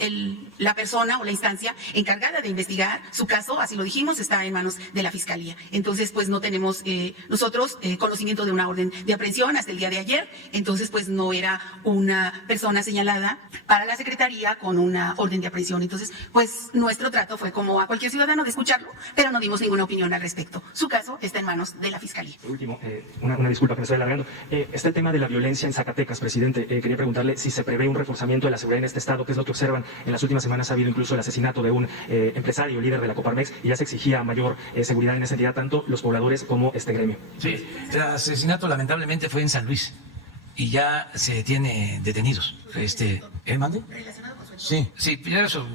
la persona o la instancia encargada de investigar su caso, así lo dijimos, está en manos de la Fiscalía. Entonces, pues no tenemos nosotros conocimiento de una orden de aprehensión hasta el día de ayer, entonces pues no era una persona señalada para la Secretaría con una orden de aprehensión. Entonces, pues nuestro trato fue como a cualquier ciudadano de escucharlo, pero no dimos ninguna opinión al respecto. Su caso está en manos de la Fiscalía. Por último, una disculpa que me estoy alargando. Está el tema de la violencia en Zacatecas, presidente. Quería preguntarle si se prevé un reforzamiento de la seguridad en este estado, que es lo que observan. En las últimas semanas ha habido incluso el asesinato de un empresario líder de la Coparmex, y ya se exigía mayor seguridad en esa entidad, tanto los pobladores como este gremio. Sí, el asesinato lamentablemente fue en San Luis y ya se tiene detenidos. ¿Mande? Sí, primero eso.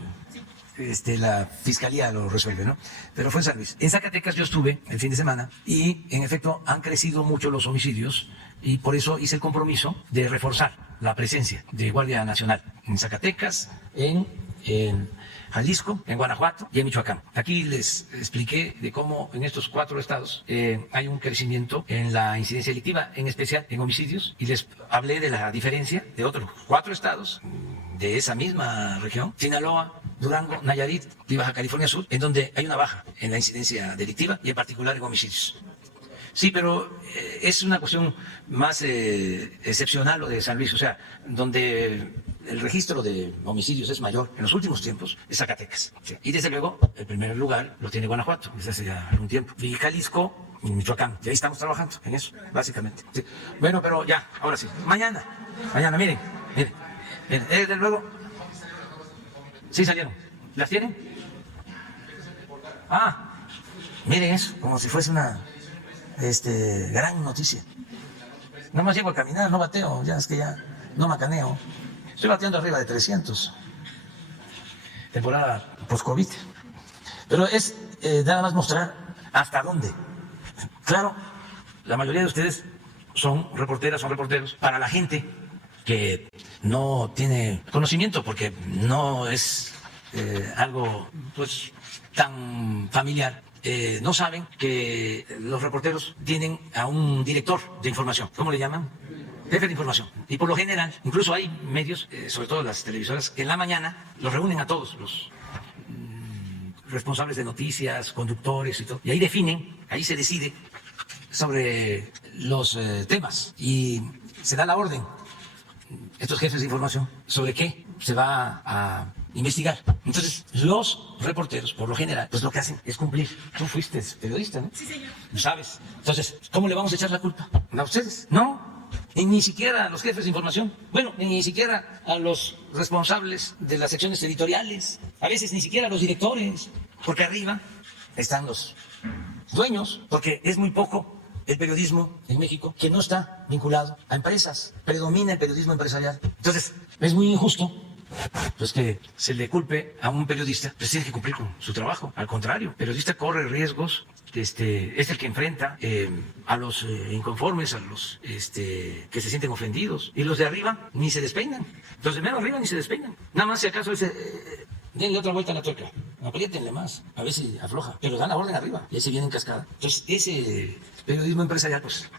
La Fiscalía lo resuelve, ¿no? Pero fue en San Luis. En Zacatecas yo estuve el fin de semana y, en efecto, han crecido mucho los homicidios y por eso hice el compromiso de reforzar la presencia de Guardia Nacional en Zacatecas, en Jalisco, en Guanajuato y en Michoacán. Aquí les expliqué de cómo en estos 4 estados hay un crecimiento en la incidencia delictiva, en especial en homicidios, y les hablé de la diferencia de otros 4 estados de esa misma región, Sinaloa, Durango, Nayarit y Baja California Sur, en donde hay una baja en la incidencia delictiva y en particular en homicidios. Sí, pero es una cuestión más excepcional lo de San Luis, o sea, donde el registro de homicidios es mayor en los últimos tiempos es Zacatecas. Sí. Y desde luego, el primer lugar lo tiene Guanajuato, desde hace ya algún tiempo. Y Jalisco y Michoacán. Y ahí estamos trabajando en eso, básicamente. Sí. Bueno, pero ya, ahora sí. Mañana, miren. Desde luego. Sí salieron. ¿Las tienen? Miren eso, como si fuese una gran noticia. No más llego a caminar, no bateo, ya es que ya no macaneo. Estoy bateando arriba de 300. Temporada post-COVID. Pero es nada más mostrar hasta dónde. Claro, la mayoría de ustedes son reporteras, son reporteros. Para la gente que no tiene conocimiento, porque no es algo pues tan familiar, no saben que los reporteros tienen a un director de información. ¿Cómo le llaman? jefe de información. Y por lo general, incluso hay medios, sobre todo las televisoras, que en la mañana los reúnen a todos los responsables de noticias, conductores y todo. Y ahí definen, ahí se decide sobre los temas y se da la orden, estos jefes de información, sobre qué se va a investigar. Entonces, los reporteros, por lo general, pues lo que hacen es cumplir. Tú fuiste periodista, ¿no? Sí, señor. ¿Lo sabes? Entonces, ¿cómo le vamos a echar la culpa? ¿A ustedes? No. Y ni siquiera a los jefes de información. Bueno, ni siquiera a los responsables de las secciones editoriales. A veces ni siquiera a los directores. Porque arriba están los dueños. Porque es muy poco el periodismo en México que no está vinculado a empresas. Predomina el periodismo empresarial. Entonces, es muy injusto pues que se le culpe a un periodista, pues tiene que cumplir con su trabajo. Al contrario, el periodista corre riesgos, es el que enfrenta a los inconformes, a los que se sienten ofendidos. Y los de arriba ni se despeinan. Los de menos arriba ni se despeinan. Nada más si acaso denle otra vuelta a la tuerca, apriétenle más, a ver si afloja, pero dan la orden arriba y ahí se viene en cascada. Entonces, ese periodismo empresarial, pues,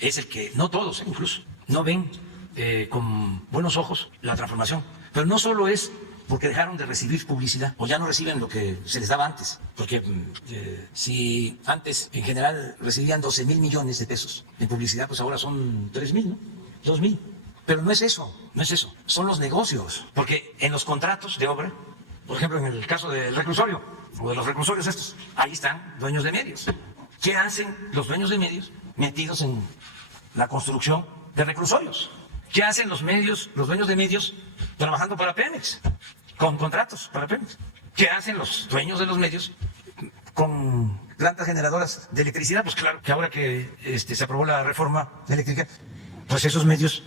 es el que, no todos, incluso, no ven con buenos ojos la transformación. Pero no solo es porque dejaron de recibir publicidad o ya no reciben lo que se les daba antes. Porque si antes en general recibían 12,000 millones de pesos en publicidad, pues ahora son 3,000, ¿no? 2,000. Pero no es eso, no es eso. Son los negocios. Porque en los contratos de obra, por ejemplo, en el caso del reclusorio o de los reclusorios estos, ahí están dueños de medios. ¿Qué hacen los dueños de medios metidos en la construcción de reclusorios? ¿Qué hacen los dueños de medios trabajando para Pemex, con contratos para Pemex? ¿Qué hacen los dueños de los medios con plantas generadoras de electricidad? Pues claro, que ahora que se aprobó la reforma eléctrica, pues esos medios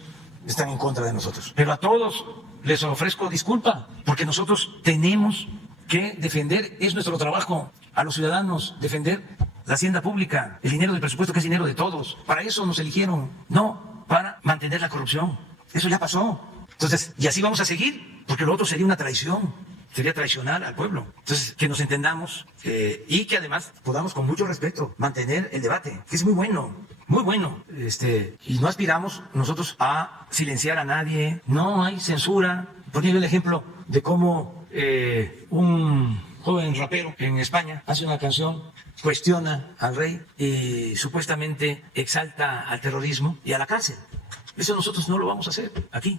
están en contra de nosotros. Pero a todos les ofrezco disculpa, porque nosotros tenemos que defender, es nuestro trabajo, a los ciudadanos, defender la hacienda pública, el dinero del presupuesto que es dinero de todos. Para eso nos eligieron, no para mantener la corrupción. Eso ya pasó. Entonces, y así vamos a seguir, porque lo otro sería una traición, sería traicionar al pueblo. Entonces, que nos entendamos y que además podamos con mucho respeto mantener el debate, que es muy bueno, muy bueno. Y no aspiramos nosotros a silenciar a nadie, no hay censura. Ponía yo el ejemplo de cómo un joven rapero en España hace una canción, cuestiona al rey y supuestamente exalta al terrorismo y a la cárcel. Eso nosotros no lo vamos a hacer aquí.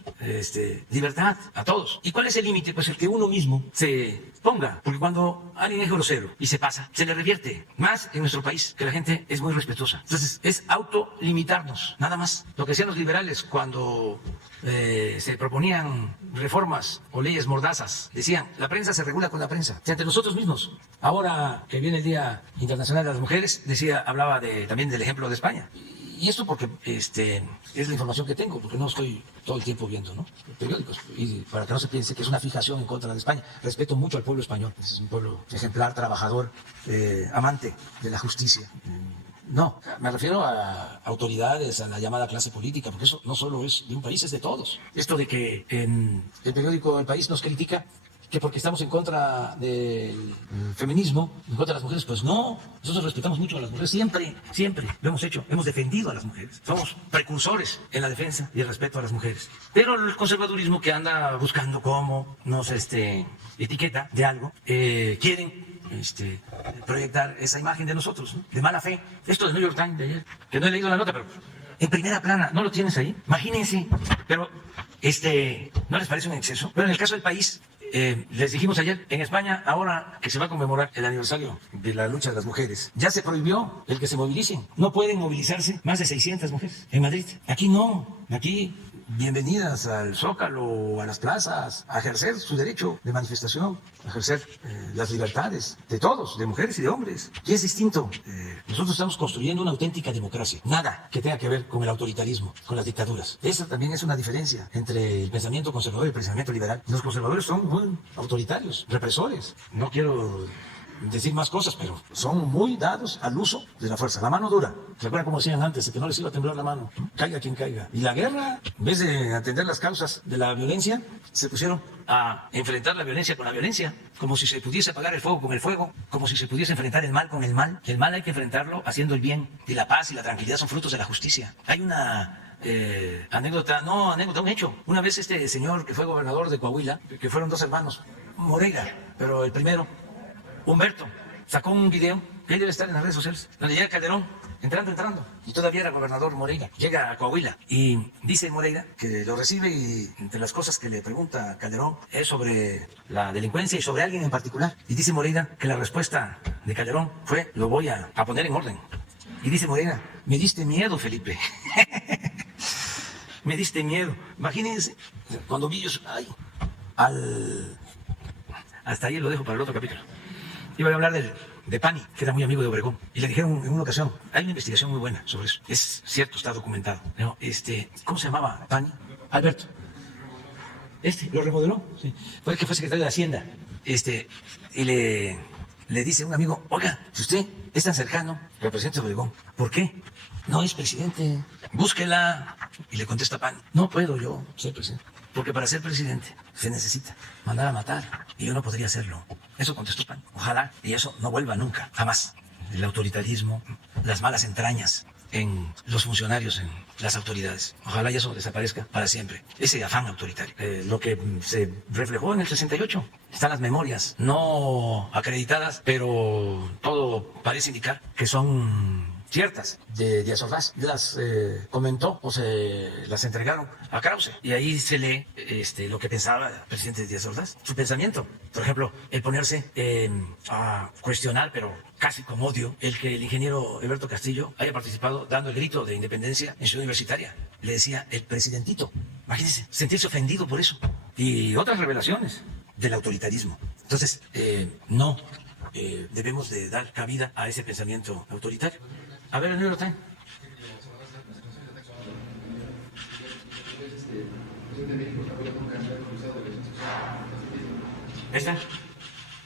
Libertad a todos. ¿Y cuál es el límite? Pues el que uno mismo se ponga. Porque cuando alguien es grosero y se pasa, se le revierte. Más en nuestro país, que la gente es muy respetuosa. Entonces, es autolimitarnos, nada más. Lo que hacían los liberales cuando se proponían reformas o leyes mordazas, decían, la prensa se regula con la prensa. O sea, entre nosotros mismos. Ahora que viene el Día Internacional de las Mujeres, hablaba también del ejemplo de España. Y esto porque es la información que tengo, porque no estoy todo el tiempo viendo, ¿no?, periódicos. Y para que no se piense que es una fijación en contra de España. Respeto mucho al pueblo español. Es un pueblo ejemplar, trabajador, amante de la justicia. No, me refiero a autoridades, a la llamada clase política, porque eso no solo es de un país, es de todos. Esto de que en el periódico El País nos critica que porque estamos en contra del feminismo, en contra de las mujeres, pues no, nosotros respetamos mucho a las mujeres, siempre lo hemos hecho, hemos defendido a las mujeres, somos precursores en la defensa y el respeto a las mujeres. Pero el conservadurismo que anda buscando cómo nos etiqueta de algo, quieren proyectar esa imagen de nosotros, ¿no?, de mala fe. Esto del New York Times de ayer, que no he leído la nota, pero en primera plana, ¿no lo tienes ahí? Imagínense, pero ¿no les parece un exceso? Pero en el caso del País, les dijimos ayer, en España, ahora que se va a conmemorar el aniversario de la lucha de las mujeres, ya se prohibió el que se movilicen. No pueden movilizarse más de 600 mujeres en Madrid. Aquí no, aquí bienvenidas al Zócalo o a las plazas, a ejercer su derecho de manifestación, a ejercer las libertades de todos, de mujeres y de hombres. Y es distinto. Nosotros estamos construyendo una auténtica democracia. Nada que tenga que ver con el autoritarismo, con las dictaduras. Esa también es una diferencia entre el pensamiento conservador y el pensamiento liberal. Los conservadores son muy autoritarios, represores. No quiero decir más cosas, pero son muy dados al uso de la fuerza, la mano dura. ¿Se acuerdan cómo decían antes? Que no les iba a temblar la mano, caiga quien caiga. Y la guerra, en vez de atender las causas de la violencia, se pusieron a enfrentar la violencia con la violencia, como si se pudiese apagar el fuego con el fuego, como si se pudiese enfrentar el mal con el mal. Que el mal hay que enfrentarlo haciendo el bien, y la paz y la tranquilidad son frutos de la justicia. Hay una un hecho. Una vez este señor que fue gobernador de Coahuila, que fueron 2 hermanos, Moreira, pero el primero, Humberto, sacó un video que ahí debe estar en las redes sociales, donde llega Calderón, entrando, y todavía era gobernador Moreira, llega a Coahuila, y dice Moreira que lo recibe y entre las cosas que le pregunta Calderón es sobre la delincuencia y sobre alguien en particular. Y dice Moreira que la respuesta de Calderón fue: lo voy a poner en orden. Y dice Moreira: me diste miedo, Felipe. Me diste miedo. Imagínense, cuando vi yo, hasta ahí lo dejo para el otro capítulo. Iba a hablar de Pani, que era muy amigo de Obregón, y le dijeron en una ocasión, hay una investigación muy buena sobre eso, es cierto, está documentado, ¿no? ¿Cómo se llamaba Pani? Alberto. Lo remodeló, sí. Fue el que fue secretario de Hacienda, y le dice un amigo: oiga, si usted es tan cercano al presidente Obregón, ¿por qué no es presidente? Búsquela. Y le contesta Pani: no puedo yo ser presidente, porque para ser presidente se necesita mandar a matar, y yo no podría hacerlo. Eso contestó Pani. Ojalá y eso no vuelva nunca, jamás. El autoritarismo, las malas entrañas en los funcionarios, en las autoridades. Ojalá y eso desaparezca para siempre. Ese afán autoritario. Lo que se reflejó en el 68. Están las memorias, no acreditadas, pero todo parece indicar que son ciertas, de Díaz Ordaz. Las comentó o se las entregaron a Krause. Y ahí se lee lo que pensaba el presidente Díaz Ordaz, su pensamiento. Por ejemplo, el ponerse a cuestionar, pero casi con odio, el que el ingeniero Eberto Castillo haya participado dando el grito de independencia en Ciudad Universitaria. Le decía el presidentito. Imagínense, sentirse ofendido por eso. Y otras revelaciones del autoritarismo. Entonces, no debemos de dar cabida a ese pensamiento autoritario. A ver, el New York Times.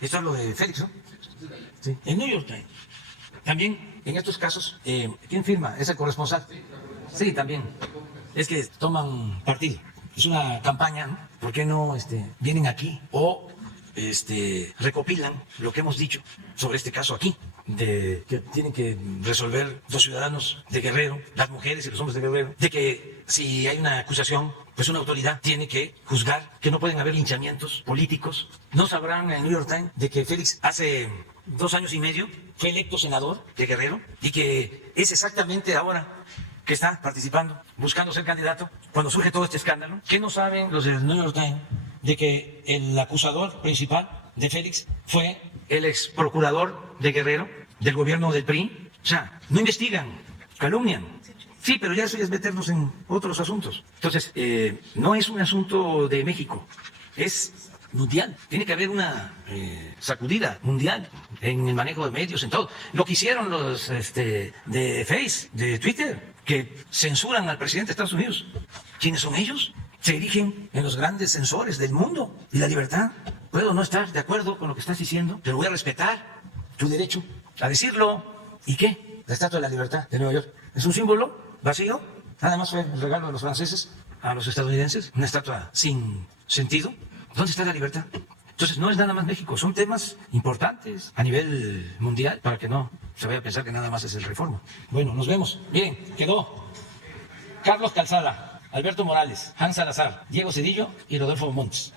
Esto es lo de Félix, ¿no? Sí. El New York Times. También, en estos casos, ¿quién firma? ¿Es el corresponsal? Sí, también. Es que toman partido. Es una campaña, ¿no? ¿Por qué no vienen aquí o recopilan lo que hemos dicho sobre este caso aquí? De que tienen que resolver los ciudadanos de Guerrero, las mujeres y los hombres de Guerrero, de que si hay una acusación, pues una autoridad tiene que juzgar, que no pueden haber linchamientos políticos. No sabrán en el New York Times de que Félix hace 2 años y medio fue electo senador de Guerrero y que es exactamente ahora que está participando, buscando ser candidato, cuando surge todo este escándalo. ¿Qué no saben los del New York Times de que el acusador principal de Félix fue el ex procurador de Guerrero, del gobierno del PRI? O sea, no investigan, calumnian. Sí, pero ya eso ya es meternos en otros asuntos. Entonces, no es un asunto de México, es mundial. Tiene que haber una sacudida mundial en el manejo de medios, en todo. Lo que hicieron los de Face, de Twitter, que censuran al presidente de Estados Unidos. ¿Quiénes son ellos? Se erigen en los grandes censores del mundo y la libertad. Puedo no estar de acuerdo con lo que estás diciendo, pero voy a respetar tu derecho a decirlo. ¿Y qué? La Estatua de la Libertad de Nueva York es un símbolo vacío. Nada más fue el regalo de los franceses a los estadounidenses, una estatua sin sentido. ¿Dónde está la libertad? Entonces no es nada más México, son temas importantes a nivel mundial para que no se vaya a pensar que nada más es el Reforma. Bueno, nos vemos. Miren, quedó Carlos Calzada, Alberto Morales, Hans Salazar, Diego Cedillo y Rodolfo Montes.